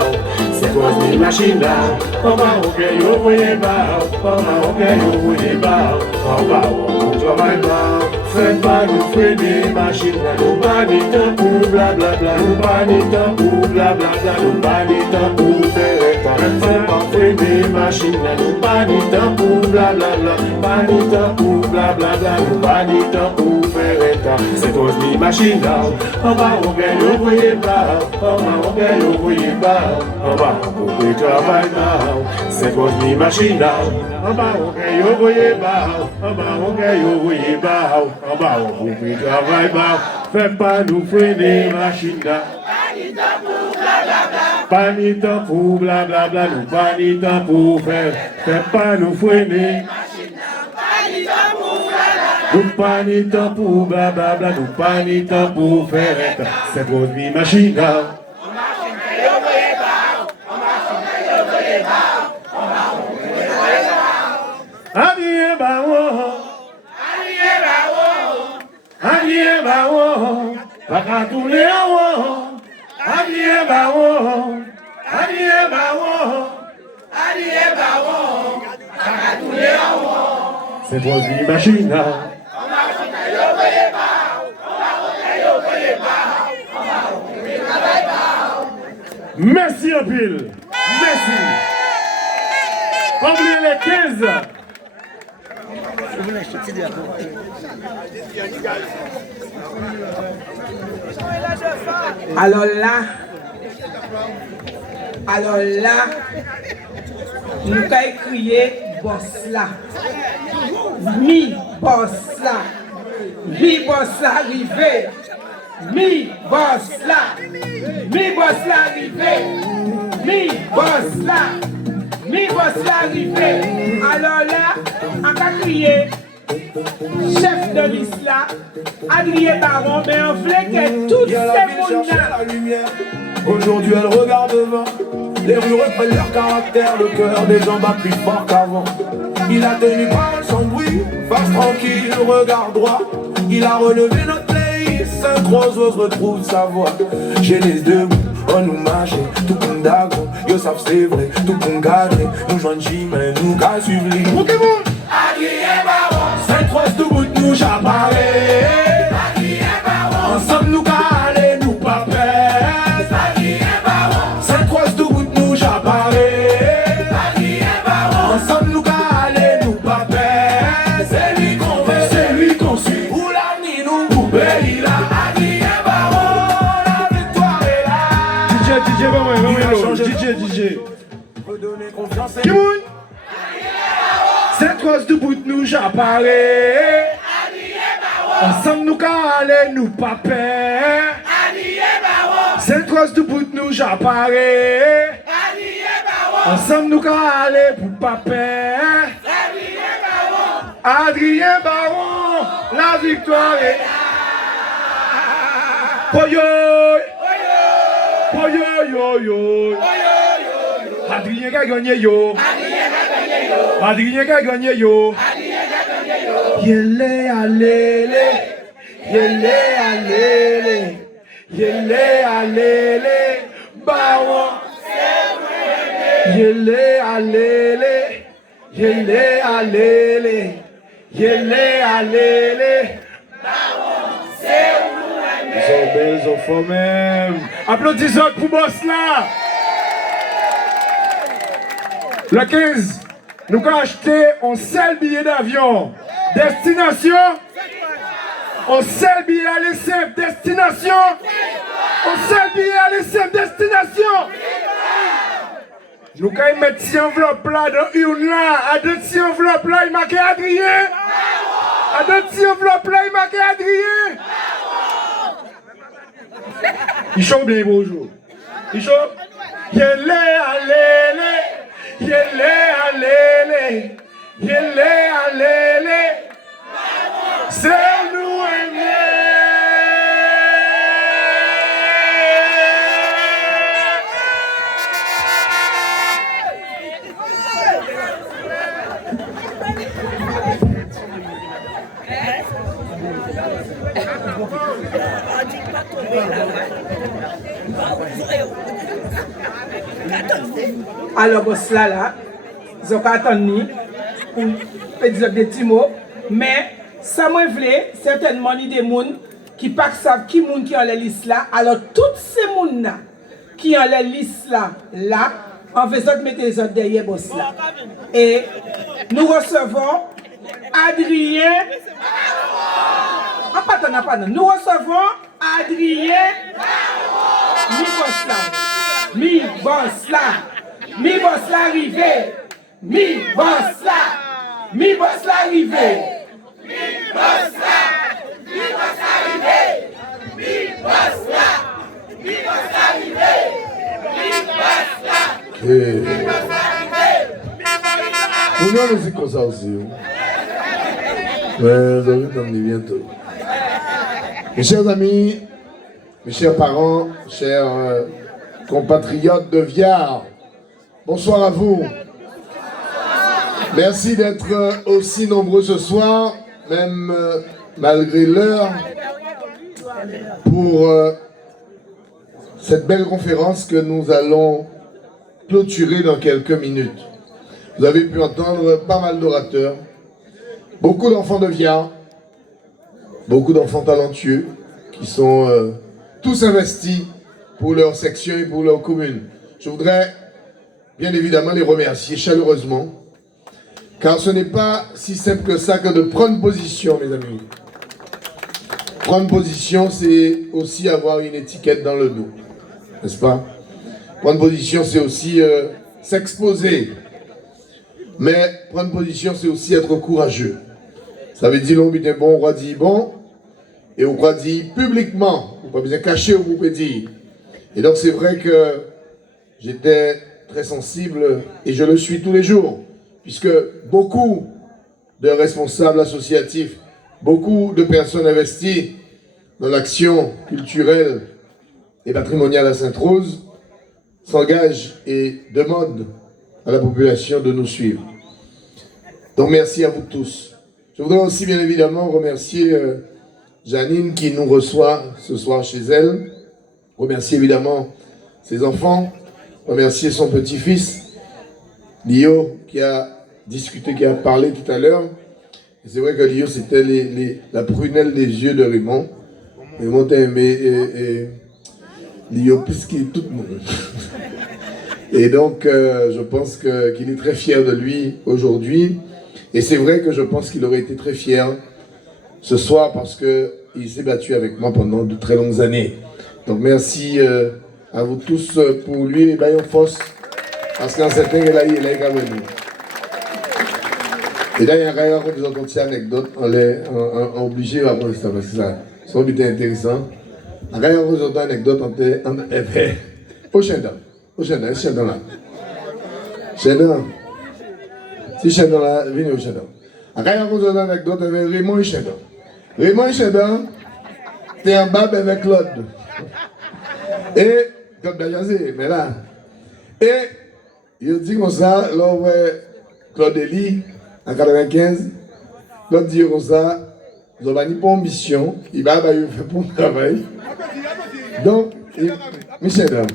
C'est toi qui machine là. On va au gagne, on voyait bas. On va au gagne, on voyait bas. On va au travail bas. Faites pas nous freiner machine là. Nous pas ni temps pour blablabla. Nous pas ni temps pour blablabla. Nous pas ni temps pour faire état. Faites pas freiner machine là. Nous pas ni temps pour blablabla. Pas ni temps pour blablabla. Nous pas ni temps pour faire état. C'est toi qui machine là. On va au gagne, on voyait bas. On va au gagne, on voyait bas. On va au travail bas. C'est toi qui machine là. On va au gagne, on voyait bas. On va au gagne, on voyait bas. On va au travail bas. Fais pas nous freiner machine là. Pas ni temps pour blablabla. Nous pas ni temps pour faire. Fais pas nous freiner. Nous pas ni temps pour blablabla, nous pas ni temps pour faire état. C'est trop de machine là. Adieu Bawo, adieu Bawo, adieu Bawo, baka tourner haut. Adieu Bawo, adieu Bawo, adieu Bawo, baka tourner haut. C'est trop de machine là. Merci en pile. Merci. Oubliez les 15. Alors là, nous avons crié boss là. Mi boss là. Mi boss là arrivé. Mi boss là. Mi boss là arrivé. Mi boss là. Mi boss là arrivé. Alors là, on a crié chef de liste là, Adrien Baron, mais on voulait que tous ces mondes là. Aujourd'hui elle regarde devant. Les rues reprennent leur caractère. Le cœur des gens bat plus fort qu'avant. Il a tenu parole sans bruit, face tranquille, regard droit. Il a relevé notre pays, Sainte-Rose retrouve sa voix. Génisse debout, on nous marche, tout comme d'agon. Yo savent c'est vrai, tout comme gagner. Nous joignent Jimin, nous qu'à suivre les Adrien Baron, Sainte-Rose debout, nous j'apparais. Adrien Baron, ensemble nous calés, nous pas prêts. Adrien Baron, Sainte-Rose debout, nous j'apparais. Adrien Baron, ensemble nous calés. DJ. Kimoun Sainte-Rose du bout de nous j'apparais. Ensemble nous aller nous paper. Sainte-Rose du bout de nous j'apparais. Ensemble nous aller pour paper. Adrien Baron, la victoire est là. Poyo, poyo, yo, yo. Adrien a gagné yo. Adrien a gagné yo. Yele alele, yele alele, yele alele, Baron. Yele alele, yele alele, yele alele, Baron. Ils sont belles enfants même. Applaudissons pour boss là. Le 15, nous avons acheté un seul billet d'avion. Destination. Un seul billet à l'essai. Destination. Un seul billet à l'essai. Destination. Nous avons mettre 6 enveloppes là dans une là. À 2 6 enveloppes là, il marque Adrien. À 2 6 enveloppes là, il marque Adrien. Il chante bien bonjour. Il chante. Yele alele, yele alele, yele alele. C'est nous aimer. Alors, boss là, ils ont attendu pour dire des petits mots, mais ça me voulait certainement des gens qui ne savent qui sont qui ont la liste là. Alors, tous ces gens là qui ont la liste là, on fait ça mettre les autres derrière boss là. Et nous recevons Adrien. Pardon. Nous recevons Adrien. Mi boss là. Mi boss là arrivé. Mi boss là. Mi boss là arrivé. Mi boss là. Mi boss arrivé. Mi boss là. Mi boss arrivé. Mi boss là. Mi boss arrivé. Vous avez comme ça aussi. Mais vous avez entendu bientôt. Mes chers amis, mes chers parents, chers compatriotes de Viard, bonsoir à vous. Merci d'être aussi nombreux ce soir, même malgré l'heure, pour cette belle conférence que nous allons clôturer dans quelques minutes. Vous avez pu entendre pas mal d'orateurs, beaucoup d'enfants de Viard, beaucoup d'enfants talentueux qui sont tous investis pour leur section et pour leur commune. Je voudrais bien évidemment les remercier chaleureusement, car ce n'est pas si simple que ça que de prendre position, mes amis. Prendre position, c'est aussi avoir une étiquette dans le dos, n'est-ce pas? Prendre position, c'est aussi s'exposer. Mais prendre position, c'est aussi être courageux. Ça veut dire l'homme est bon, on va dire bon, et on va dire publiquement. On ne peut pas besoin cacher, on peut dire. Et donc c'est vrai que j'étais très sensible, et je le suis tous les jours, puisque beaucoup de responsables associatifs, beaucoup de personnes investies dans l'action culturelle et patrimoniale à Sainte-Rose s'engagent et demandent à la population de nous suivre. Donc merci à vous tous. Je voudrais aussi bien évidemment remercier Janine qui nous reçoit ce soir chez elle, remercier évidemment ses enfants, remercier son petit-fils, Lio, qui a discuté, qui a parlé tout à l'heure. C'est vrai que Lio, c'était la prunelle des yeux de Raymond. Raymond t'a aimé Lio plus que tout le monde. Et donc, je pense qu'il est très fier de lui aujourd'hui. Et c'est vrai que je pense qu'il aurait été très fier ce soir parce qu'il s'est battu avec moi pendant de très longues années. Donc merci à vous tous pour lui et Bayon Foss Parce qu'en certain là, il est quand même. Et là, il y a un raconte des autres anecdotes, on est obligé à raconter ça parce que ça, c'est intéressant. Il y a une autre anecdote, au Chendon, Chendon là. Chendon. Si Chendon là, venez au Chendon. Il y a une autre anecdote avec Raymond et Chendon. Raymond et Chendon, t'es en bas avec Claude. Et, Claude Bajazé, mais là. Et, il dit comme ça, là, Claude Elie, en 1995, Claude dit comme ça, ils ont mis pour une mission, il va faire pour un travail. Donc, Michel Dam.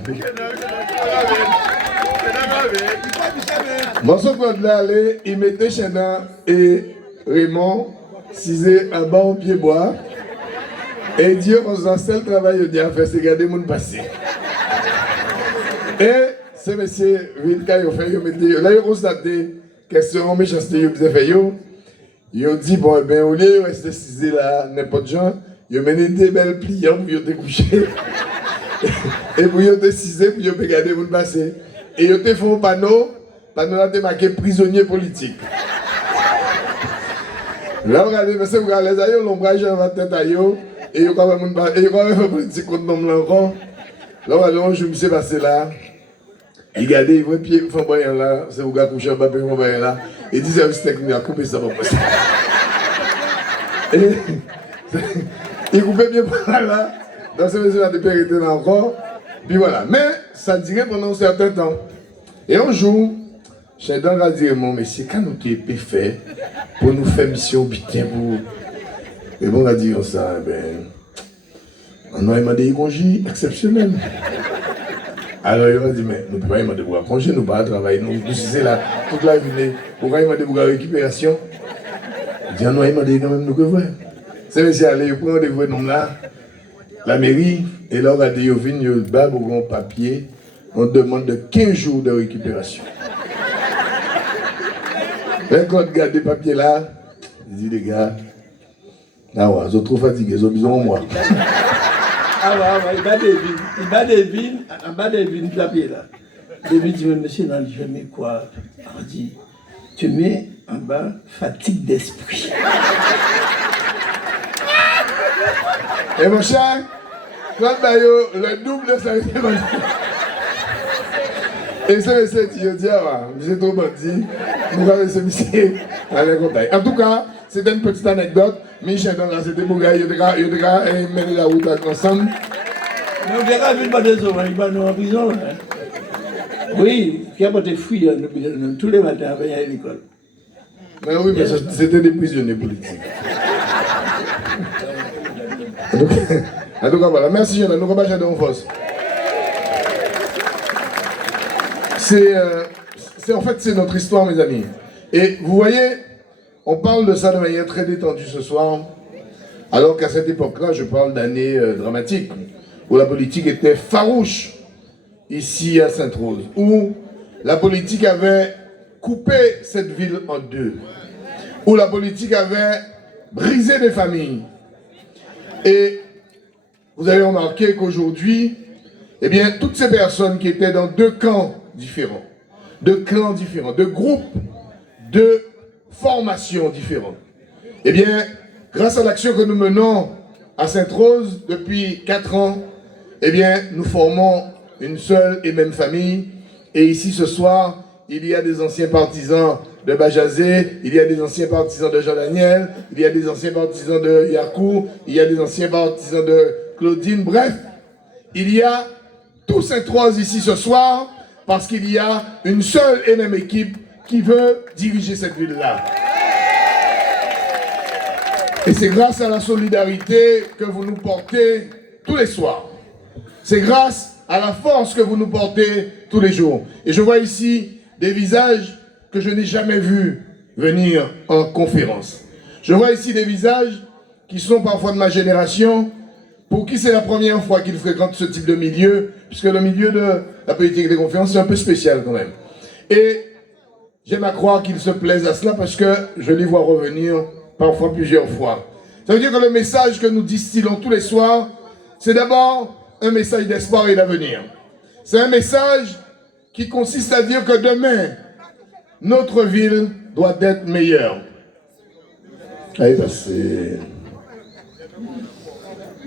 Morceau Claude là, il mettait Chendon et Raymond, cisé en bas au pied bois. Et Dieu, on s'en sait le travail, il dit à faire, c'est garder mon passé. Et ce monsieur, quand il fait, il mettait, là, il a constaté que c'est une méchanceté, il a fait, il a dit, bon, ben, au lieu de rester cisé là, n'importe gens, il a mené des belles pliants pour te coucher. Et pour te ciser, pour te garder mon passé. Et il te fait un panneau là, il marqué prisonnier politique. Là, regardez, mais c'est vous regardez, les aïeux, l'ombrage dans la tête à eux, et il y a quand même fait politique contre nous encore. Là, regardez, je me suis passé là. Il regardait, il voit pied, il fait un là, c'est vous gars couché en bas, il fait un là. Il dit, c'est technique, il a coupé ça, il coupait bien par là. Dans ce monsieur-là, il était là encore. Puis voilà. Mais ça durait pendant un certain temps. Et un jour, Chendon a dit, mon monsieur, quand nous t'es fait pour nous faire mission bien pour. Et bon, on a dit ça, ben. On a demandé un congé exceptionnel. Alors il a dit, mais nous ne pouvons pas demander pour un congé, nous ne pouvons pas travailler. Nous sommes là toute la journée. Pourquoi il m'a demandé pour la récupération? Il dit, on a demandé quand même nous que vrai. C'est monsieur allé, il prend rendez-vous nom là, la mairie, et là on a dit, il vient, il bat pour un papier, on demande de 15 jours de récupération. Là, quand on regarde des papiers là, il dit, les gars, ah ouais, ils sont trop fatigués, ils ont besoin de moi. Ah ouais, il bat des vignes, en bas des vignes, papier là. David dit, monsieur, non, je mets quoi? On dit, tu mets en bas fatigue d'esprit. Et mon cher, Claude Bayo, le double de ça, et ça, il dit, ah ouais, j'ai trop bandit, nous allons se misser à la contact. En tout cas, c'était une petite anecdote. Michel, dans la c'était pour gars, il y a mené la route ensemble. Nous avons vu des hommes, ils vont en prison. Oui, qui a pas été fouillé tous les matins avant à l'école. Mais oui, mais c'était des prisonniers politiques. En tout cas, voilà. Merci, Jean. Nous allons de force. En fait, c'est notre histoire, mes amis. Et vous voyez, on parle de ça de manière très détendue ce soir, alors qu'à cette époque-là, je parle d'années dramatiques, où la politique était farouche, ici à Sainte-Rose, où la politique avait coupé cette ville en deux, où la politique avait brisé des familles. Et vous avez remarqué qu'aujourd'hui, eh bien, toutes ces personnes qui étaient dans deux camps différents, de groupes, de formations différentes, eh bien, grâce à l'action que nous menons à Sainte-Rose depuis 4 ans, eh bien, nous formons une seule et même famille. Et ici, ce soir, il y a des anciens partisans de Bajazé, il y a des anciens partisans de Jean-Daniel, il y a des anciens partisans de Yakou, il y a des anciens partisans de Claudine. Bref, il y a tout Sainte-Rose ici ce soir parce qu'il y a une seule et même équipe qui veut diriger cette ville-là. Et c'est grâce à la solidarité que vous nous portez tous les soirs. C'est grâce à la force que vous nous portez tous les jours. Et je vois ici des visages que je n'ai jamais vus venir en conférence. Je vois ici des visages qui sont parfois de ma génération, pour qui c'est la première fois qu'ils fréquentent ce type de milieu, puisque le milieu de la politique des conférences, c'est un peu spécial quand même. Et j'aime à croire qu'ils se plaisent à cela parce que je les vois revenir parfois plusieurs fois. Ça veut dire que le message que nous distillons tous les soirs, c'est d'abord un message d'espoir et d'avenir. C'est un message qui consiste à dire que demain, notre ville doit être meilleure. Allez, passez.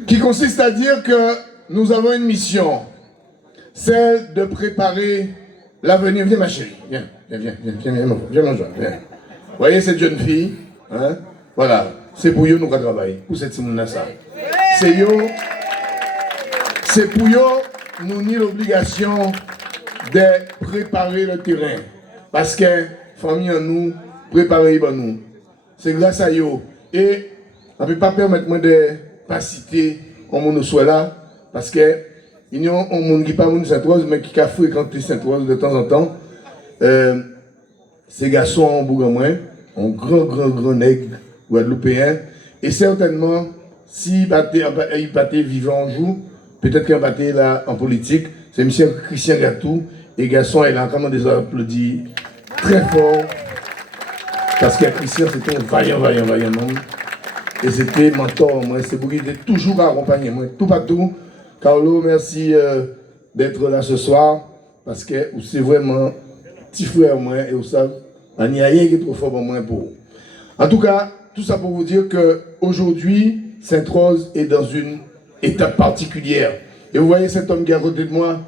Qui consiste à dire que nous avons une mission, celle de préparer l'avenir. Viens ma chérie, viens manger, viens. Vous voyez cette jeune fille, hein? Voilà, c'est pour eux nous qui travaillons, pour cette semaine ça. C'est pour eux nous avons l'obligation de préparer le terrain. Parce que famille en nous, préparer pour nous. C'est grâce à eux. Et on ne peut pas permettre moi de ne pas citer un monde soit là, parce que il y a un monde qui n'est pas Sainte-Rose, mais qui a fréquenté Sainte-Rose de temps en temps. Ces garçons ont beaucoup moins, un grand nègre guadeloupéen. Et certainement, s'ils battaient vivant un jour, peut-être qu'ils battaient là en politique, c'est M. Christian Gatou. Et garçon, il a vraiment des applaudis très fort. Parce que Christian, c'était un vaillant homme. Et c'était mentor, moi. C'est pour qu'il était toujours accompagné, moi. Tout partout. Carlo, merci d'être là ce soir. Parce que c'est vraiment petit frère, moi. Et vous savez, il n'y a rien qui est trop fort pour moi. En tout cas, tout ça pour vous dire qu'aujourd'hui, Sainte-Rose est dans une étape particulière. Et vous voyez cet homme qui est à côté de moi.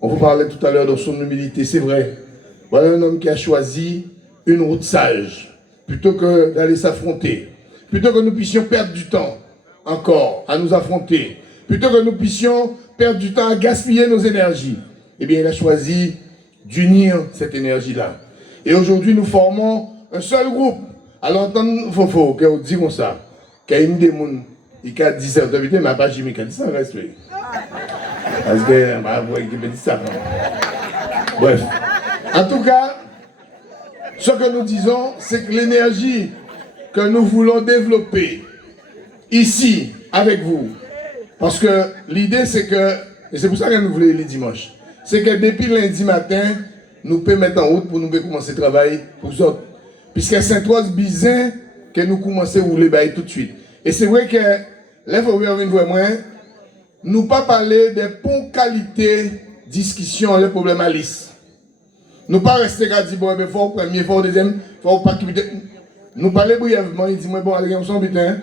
On vous parlait tout à l'heure de son humilité, c'est vrai. Voilà un homme qui a choisi une route sage, plutôt que d'aller s'affronter, plutôt que nous puissions perdre du temps encore à nous affronter, plutôt que nous puissions perdre du temps à gaspiller nos énergies. Eh bien, il a choisi d'unir cette énergie-là. Et aujourd'hui, nous formons un seul groupe. Alors, entendre Fofo, qui dit comme ça, qui a une des gens, il a dit ça, mais pas Jimmy qui a dit ça, respect. Parce que, qui me dit ça. Bref. En tout cas, ce que nous disons, c'est que l'énergie que nous voulons développer ici, avec vous, parce que l'idée c'est que, et c'est pour ça que nous voulons les dimanches, c'est que depuis lundi matin, nous pouvons mettre en route pour nous commencer le travail pour vous autres. Puisque Sainte-Rose Bizin, que nous commençons à rouler tout de suite. Et c'est vrai que, là, il faut voir moi, nous pas parler des bonnes qualités, discussion, les problèmes à lisse. Nous pas rester à dire, bon, il faut le premier, il faut le deuxième, il faut pas quitter. Nous parler brièvement, il dit, bon, allez, on s'en butin,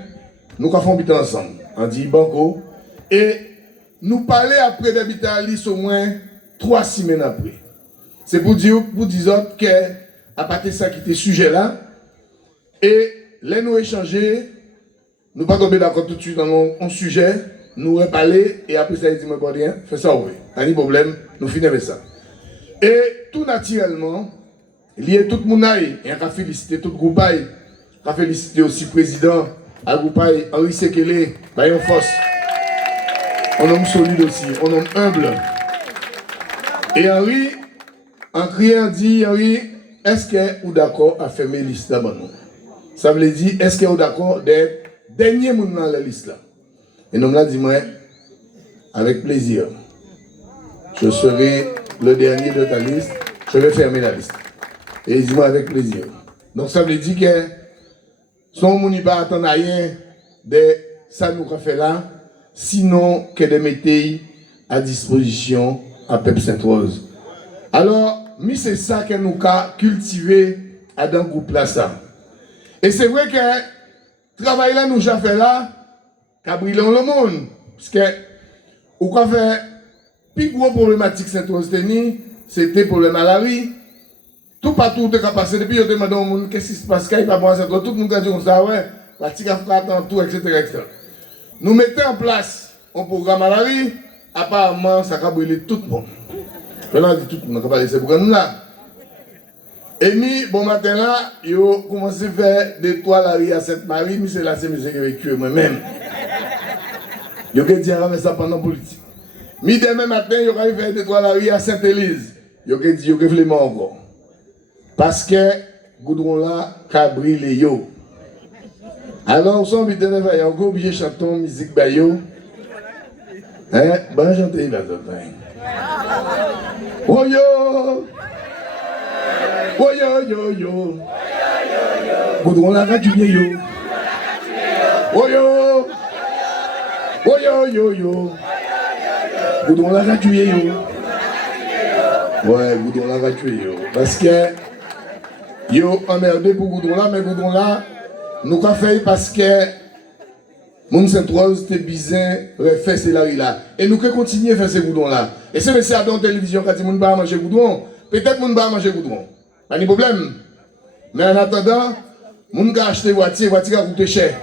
nous faisons butin ensemble. On dit, banco. Et nous parler après des butins à lisse au moins 3 semaines après. C'est pour dire autres que, à partir de ça qui était sujet là, et là nous échanger, nous pas tomber d'accord tout de suite dans un sujet, nous reparler, et après ça, il dit, moi, pas rien, fais ça, oui. Pas de problème, nous finissons avec ça. Et tout naturellement, il y a tout le monde, et on a félicité tout le groupe, on a félicité aussi le président, le groupe, Henri Sekele, Bayon Foss. Un homme solide aussi, un homme humble. Et Henri, en criant, dit, Henri, est-ce que vous êtes d'accord à fermer la liste là-bas? Ça veut dire, est-ce que vous êtes d'accord d'être dernier monde dans la liste là? Et l'homme là dit, moi, avec plaisir, je serai le dernier de ta liste, je vais fermer la liste. Et il dit, moi, avec plaisir. Donc ça veut dire que son monde ne va pas attendre rien de ça nous fait là, sinon que de mettre à disposition à Pep Sainte-Rose. Alors, c'est ça que nous avons cultivé dans le groupe là. Ça. Et c'est vrai que le travail là, nous avons fait là, qu'abrillons le monde. Parce que, ou quoi faire, plus gros problématique Sainte-Rose c'était pour la malaria. Tout partout, tu as passé, depuis que tu as demandé au monde, qu'est-ce qui se passe, qu'il n'y a pas de tout le monde a dit comme ça, ouais, la tique a fait tout, etc., etc. Nous mettons en place un programme malaria, apparemment, ça a brûlé tout le monde. Maintenant, dit tout le monde, on va laisser pour nous là. Et nous, bon matin là, ils ont commencé à faire des toiles à rue à Sainte-Marie, mais c'est là, c'est monsieur qui a vécu moi-même. Ils ont dit, mais ça pendant la politique. Mais demain matin, ils ont fait des toiles à rue à Sainte-Élise. Ils ont dit, ils ont fait mort encore. Parce que, goudron là, a brûlé yo. Alors, on s'en vite de il y a encore obligé de chanter musique bayo. Hein? Bon, chanter là, oh yo! Oh yo yo yo! Goudron là, tu viens yo! Oh yo! Oh yo yo yo! Goudron là, tu viens yo! Ouais, Goudon là va tuer yo. Parce que yo emmerdé pour Goudon là, mais Goudon là, nous avons fait parce que Moun Saint-Rose te bizin refait ces là. Et nous pouvons continuer à faire ces Goudons là. Et c'est monsieur à la télévision qui a dit moun pas manger Goudon, peut-être moun pas manger Goudon. Pas de problème. Mais en attendant, moun ka acheter voiture a coûté cher.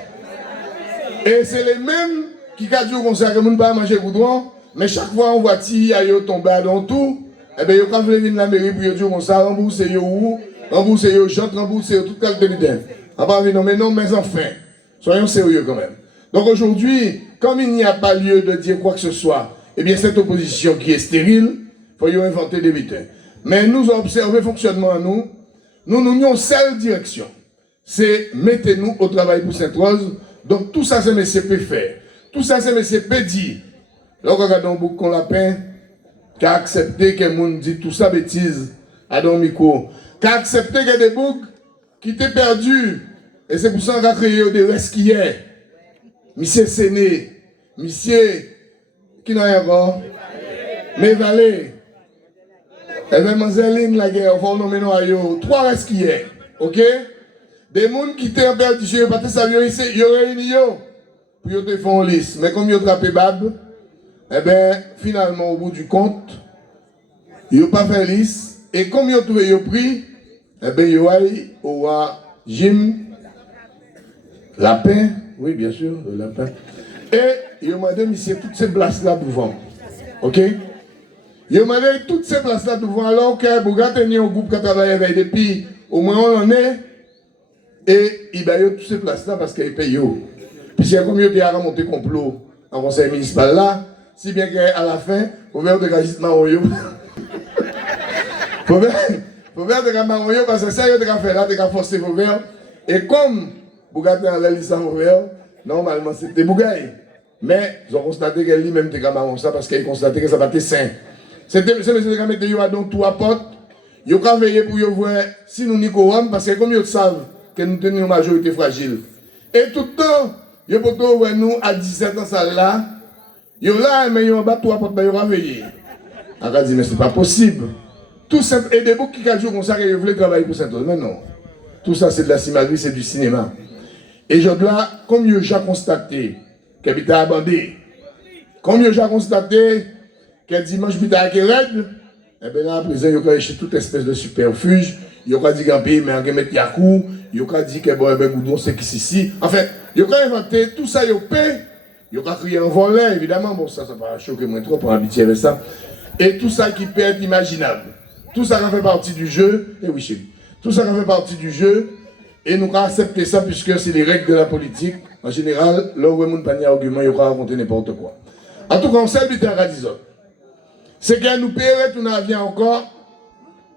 Et c'est les mêmes qui ont dit comme ça que moun pas manger Goudon, mais chaque fois en voiture, yo tombé dans tout. Eh bien, quand vous venez de la mairie pour dire comme ça, rembourser yo où, rembourser yo chante, rembourser yo toute qualité de temps. On va dire non, mais enfin, soyons sérieux quand même. Donc aujourd'hui, comme il n'y a pas lieu de dire quoi que ce soit, eh bien cette opposition qui est stérile, il faut y inventer des butins. Mais nous observons le fonctionnement à nous avons une seule direction. C'est mettez-nous au travail pour Sainte-Rose. Donc tout ça c'est M. peut faire. Tout ça c'est M. peut dire. Là, regardons beaucoup qu'on l'a peint. Qui a accepté que les gens disent tout ça bêtise à dans le micro, qui a accepté que des boucs qui étaient perdus, et c'est pour ça qu'on a créé des resquillers. Monsieur Séné, monsieur, qui n'a rien encore? Mévalé. Et bien, Manzeline, la guerre, on va nommer nous 3 resquillers, ok? Des gens qui étaient perdus, je ne sais pas si ils ont réuni, pour qu'ils te font liste. Mais comme ils ont attrapé Bab, eh bien, finalement, au bout du compte, ils n'ont pas fait liste. Et comme ils ont trouvé le prix, eh bien, ils ont allé au roi Jim Lapin, oui, bien sûr, le lapin. Et ils ont demandé, monsieur, toutes ces places-là devant. Ok? Ils ont demandé toutes ces places-là devant, alors que Bouga tenait un groupe qui travaillait avec depuis au moins on en est. Et ils baillent toutes ces places-là parce qu'ils payent. Puis c'est comme ils ont remonté complot en conseil municipal là. Si bien qu'à la fin, faut faire de gagiste Maroyo. Faut faire de gagiste Maroyo parce que ça, il y a fait là, il y a forcé faut faire. Et comme Bougaté en l'air, il s'en faire, normalement c'était Bougaï. Mais ils ont constaté qu'elle lui-même était comme ça parce qu'ils ont constaté que ça va être sain. C'est monsieur qui a mis donc tout à porte. Ils ont veillé pour voir si nous n'y courons parce que comme ils savent que nous tenons une majorité fragile. Et tout le temps, ils ont voir nous à 17 ans ça là. Yo là, mais yo en bas, toi, pour te veiller. On a dit, mais c'est pas possible. Tout ça, et des boucs qui ont dit comme ça, qu'ils voulaient travailler pour Saint-Rose. Mais non. Tout ça, c'est de la cinémagie, c'est du cinéma. Et je là, comme yo déjà constaté, qu'elle était abandonnée, comme yo déjà constaté, qu'elle dimanche, il était raide, et bien là, à présent, yo a acheté toute espèce de superfuge, yo a dit qu'un pays, mais on va mettre Yakou, yo a dit que bon, ben, Goudon, c'est qui ici. Enfin, yo a inventé tout ça, yo paie. Il y a crié un volet, évidemment, bon, ça va choquer moins trop pour habituer avec ça. Et tout ça qui peut être imaginable. Tout ça fait partie du jeu. Et oui, chérie. Tout ça fait partie du jeu. Et nous avons accepté ça puisque c'est les règles de la politique. En général, là où on n'a pas d'argument, il y aura raconter n'importe quoi. En tout cas, on sait le but à Radisson. C'est qu'elle nous paierait tout l'avion encore,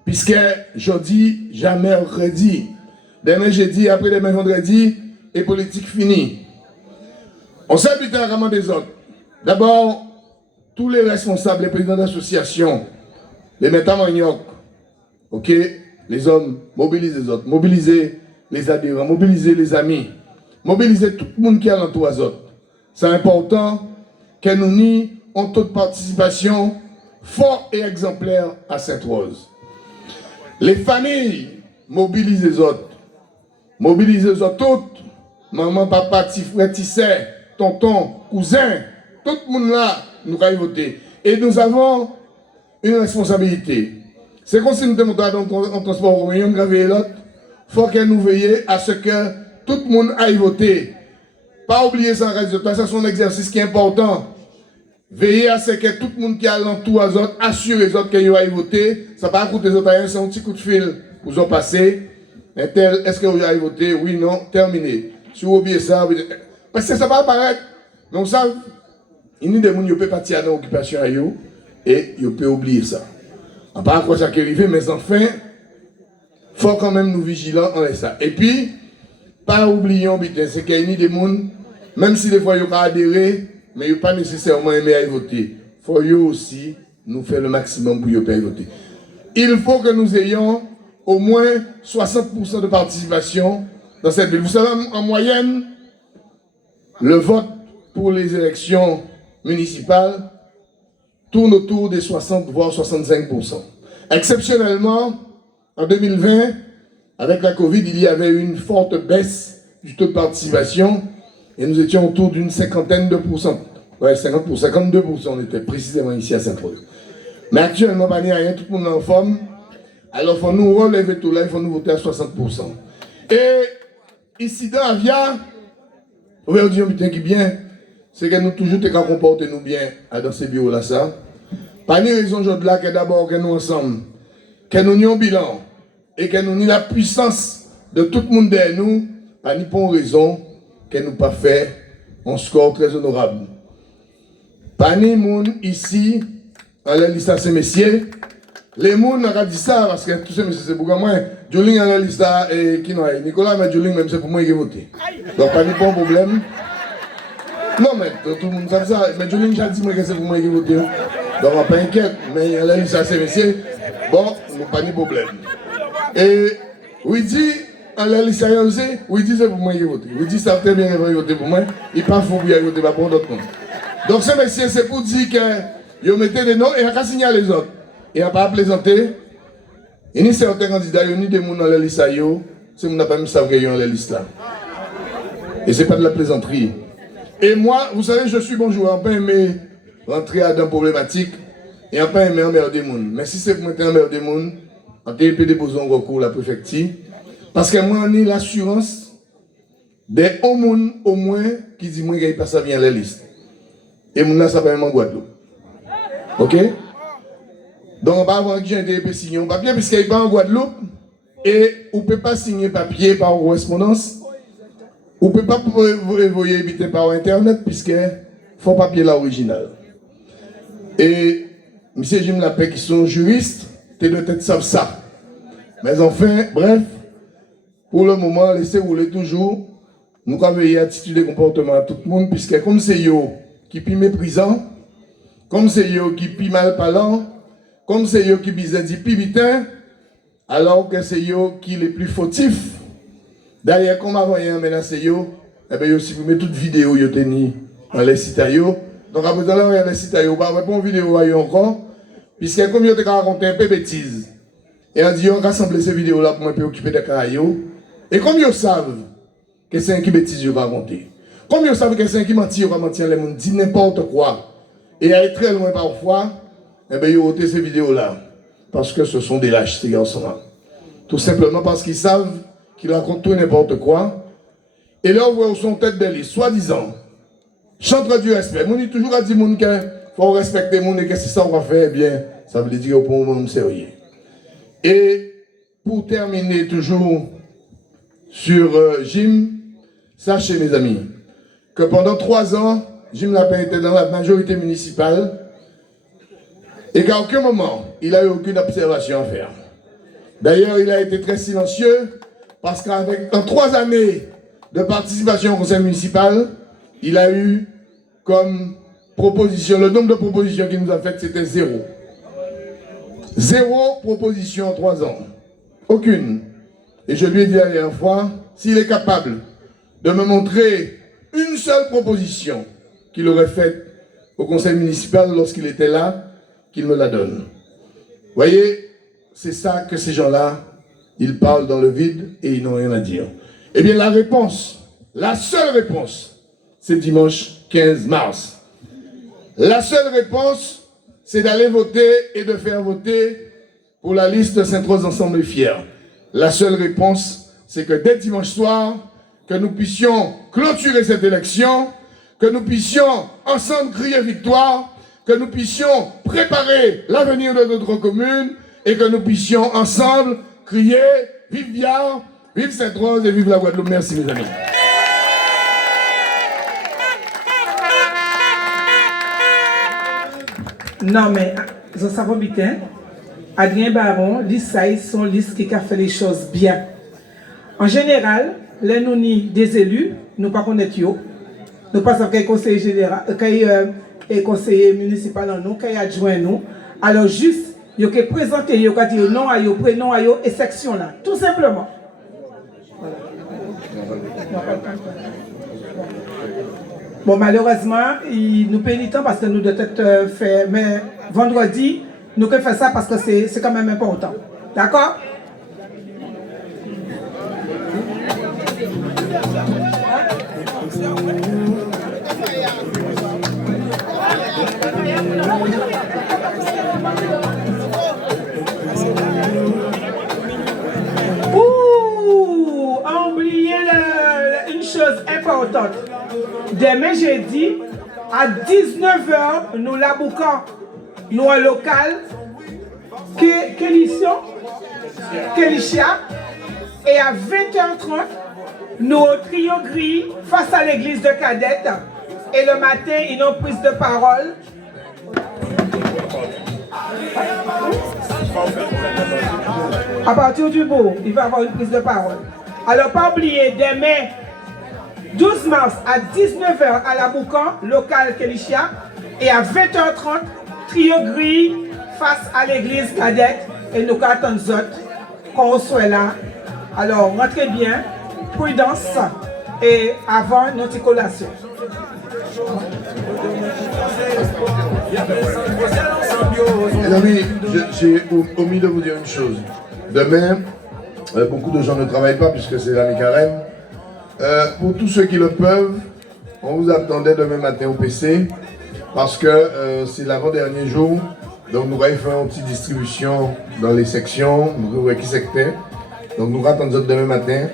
puisque jeudi, jamais redit. Demain jeudi, après demain vendredi, et politique finie. On s'habite à vraiment des autres. D'abord, tous les responsables, les présidents d'associations, les métamagnocs, ok, les hommes, mobilisez les autres, mobilisez les adhérents, mobilisez les amis, mobilisez tout le monde qui est alentour des autres. C'est important que nous n'y un taux de participation fort et exemplaire à Sainte-Rose. Les familles, mobilisez les autres, mobilisez les autres toutes, maman, papa, petit frère, petit sœur, tonton, cousin, tout le monde là, nous allons voter. Et nous avons une responsabilité. C'est comme si nous étions en transport en commun, gravé l'autre. Il faut que nous veillions à ce que tout le monde aille voter. Pas oublier ça, ça c'est un exercice qui est important. Veillez à ce que tout le monde qui est alentour aux autres, assure les autres qu'ils aillent voter. Ça ne va pas coûter les autres, c'est un petit coup de fil pour vous passer. Est-ce que vous allez voter? Oui, non, terminé. Si vous oubliez ça, parce que ça va apparaître. Donc ça, il y a des gens qui peuvent partir dans l'occupation et ils peuvent oublier ça. On pas quoi ça qui arrive, mais enfin, il faut quand même nous vigilants en ça. Et puis, pas oublier, c'est qu'il y a des gens, même si des fois ils ont adhéré, mais ils n'ont pas nécessairement aimé à voter. Il faut aussi nous faire le maximum pour y voter. Il faut que nous ayons au moins 60% de participation dans cette ville. Vous savez, en moyenne, le vote pour les élections municipales tourne autour des 60 voire 65%. Exceptionnellement, en 2020, avec la Covid, il y avait une forte baisse du taux de participation et nous étions autour d'une 52%. Ouais, 52%, on était précisément ici à Sainte-Rose. Mais actuellement, pas rien, tout le monde est en forme. Alors, il faut nous relever tout là, il faut nous voter à 60%. Et ici dans Avia, vous voyez, on dit qui bien, c'est que nous toujours te comporter nous bien dans ces bureaux là ça. Pas ni raison aujourd'hui là que d'abord que nous ensemble, que nous ayons un bilan et que nous ayons la puissance de tout le monde derrière nous, pas ni pour raison que nous pas fait un score très honorable. Pas ni monde ici, en la liste à ces messieurs, les gens ont dit ça parce que tous ces messieurs c'est pour moi. Juling en la liste et qui n'a Nicolas, mais Juling même c'est pour moi qui a voté. Donc pas ni pas un problème. Non mais tout le monde sait ça, mais Juling j'ai dit que c'est pour moi qui a voté. Donc on n'est pas inquiète, mais en la liste à ces messieurs, bon, nous pas ni problème. Et oui dit, en la liste à aussi, oui dit c'est pour moi qui a voté. Oui dit ça très bien qu'il va voter pour moi, il pas fou pour y voter pour d'autres monde. Donc ces messieurs c'est pour dire que ils mettez des noms et on a signaler les autres. Et on n'a pas plaisanté. Il y a certains candidats, il y a des gens dans la liste, c'est qu'on n'a pas même savoir qu'ils sont dans la liste là. Et ce n'est pas de la plaisanterie. Et moi, vous savez, je suis bon joueur, on peut aimer rentrer dans une problématique et on peut aimer emmerder des gens. Mais si c'est pour mettre emmerder des gens, on peut déposer un recours à la préfecture. Parce que moi, on a l'assurance des gens au moins qui disent moi qu'il passe bien la liste. Et moi, ça va même en Guadeloupe. Ok? Donc, on va avoir que j'ai signé un papier, puisqu'il n'est pas en Guadeloupe, et on ne peut pas signer papier par correspondance, on ne peut pas envoyer habiter par Internet, puisqu'il faut papier l'original. Et M. Jim Lapé, qui sont juristes, peut-être savent ça. Mais enfin, bref, pour le moment, laissez rouler toujours. Nous avons veiller attitude et comportement à tout le monde, puisque comme c'est eux qui sont méprisants, comme c'est eux qui sont mal parlant, comme c'est eux qui disent des pibitin, alors que c'est eux qui sont les plus fautifs. D'ailleurs, comme avant, il y a menacé eux, eh bien, aussi, vous mettez toute vidéo, vous tenez dans les sites. Donc, après, dans les sites, vous ne pouvez pas vidéo encore, puisque comme vous avez raconté un peu de bêtises, et on dit, on va rassembler ces vidéos-là pour me préoccuper des carayos, et comme ils savent que c'est un qui bêtise, vous raconter, comme ils savent que c'est un qui mentit, vous mentir, les gens disent n'importe quoi, et aller très loin parfois, eh bien, ils ont ôté ces vidéos-là. Parce que ce sont des lâches, ces garçons-là. Tout simplement parce qu'ils savent qu'ils racontent tout et n'importe quoi. Et là, on voit son tête de liste, soi-disant, chantre du respect. On dit toujours à dire qu'il faut respecter les gens et que c'est ça qu'on va faire, eh bien, ça veut dire pour un monde sérieux. Et pour terminer toujours sur Jim, sachez, mes amis, que pendant 3 ans, Jim Lapin était dans la majorité municipale. Et qu'à aucun moment, il n'a eu aucune observation à faire. D'ailleurs, il a été très silencieux parce qu'en 3 années de participation au conseil municipal, il a eu comme proposition, le nombre de propositions qu'il nous a faites, c'était 0. 0 proposition en 3 ans. Aucune. Et je lui ai dit la dernière fois, s'il est capable de me montrer une seule proposition qu'il aurait faite au conseil municipal lorsqu'il était là, qu'il me la donne. Vous voyez, c'est ça que ces gens-là, ils parlent dans le vide et ils n'ont rien à dire. Eh bien, la réponse, la seule réponse, c'est dimanche 15 mars. La seule réponse, c'est d'aller voter et de faire voter pour la liste Sainte-Rose Ensemble et Fiers. La seule réponse, c'est que dès dimanche soir, que nous puissions clôturer cette élection, que nous puissions ensemble crier victoire, que nous puissions préparer l'avenir de notre commune et que nous puissions ensemble crier « Vive Viard, vive Sainte-Rose et vive la Guadeloupe ». Merci mes amis. Non mais, je savais bien, Adrien Baron, liste sont listes qui a fait les choses bien. En général, les nous des élus, nous ne connaissons pas, nous pas savons qu'il y a conseiller général, et conseiller municipal en nous, qu'il y a adjoint nous. Alors juste, il y a présenter, il y a dire non à eux, prénom à eux et section là. Tout simplement. Voilà. Bon, malheureusement, nous pénitons parce que nous devons être fait. Mais vendredi, nous que faire ça parce que c'est quand même important. D'accord? Ouh, a oublié une chose importante. Demain jeudi, à 19h, nous la bouquons, nous un local, Kélicia, et à 20h30, nous au trio gris face à l'église de Cadette. Et le matin, une autre prise de parole. À partir du bout, il va y avoir une prise de parole. Alors, pas oublier, demain, 12 mars à 19h à la Boucan, local Kélicia, et à 20h30, trio gris face à l'église Cadette. Et nous attendons autres qu'on soit là. Alors, rentrez bien, prudence, et avant notre collation. Les amis, j'ai omis de vous dire une chose. Demain, beaucoup de gens ne travaillent pas puisque c'est la mi-carême. Pour tous ceux qui le peuvent, on vous attendait demain matin au PC parce que c'est l'avant-dernier jour. Donc nous allons faire une petite distribution dans les sections, nous verrons qui sectait. Donc nous attendons demain matin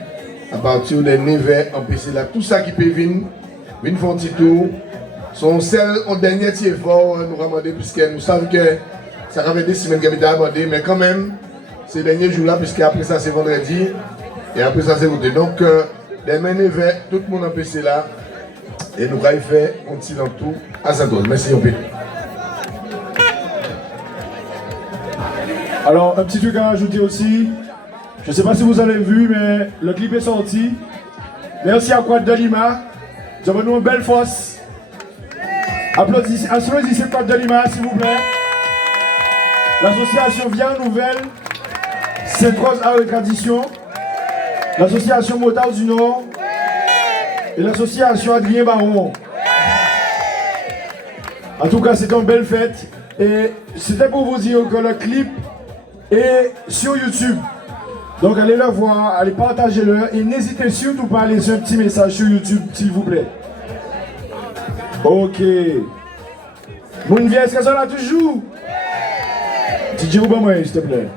à partir des 9h en PC là. Tout ça qui peut venir faire un petit tour. Son seul dernier petit effort nous demander puisque nous savons que ça va faire des semaines qu'elle a demandé, mais quand même, ces derniers jours là, puisque après ça c'est vendredi et après ça c'est voté. Donc demain 9h, tout le monde en PC là et nous allons faire un petit tout à Santos. Merci au pays. Alors, un petit truc à rajouter aussi. Je ne sais pas si vous avez vu, mais le clip est sorti. Merci à Quad de Lima. Nous avons une belle force. Applaudissez Quad de Lima, s'il vous plaît. L'association Via Nouvelle, Sainte-Rose Art et Tradition, l'association Motard du Nord et l'association Adrien Baron. En tout cas, c'est une belle fête. Et c'était pour vous dire que le clip est sur YouTube. Donc allez le voir, allez partager-le et n'hésitez surtout pas à laisser un petit message sur YouTube, s'il vous plaît. Ok. Mon vie, est-ce que ça là toujours? DJ Obama, s'il te plaît.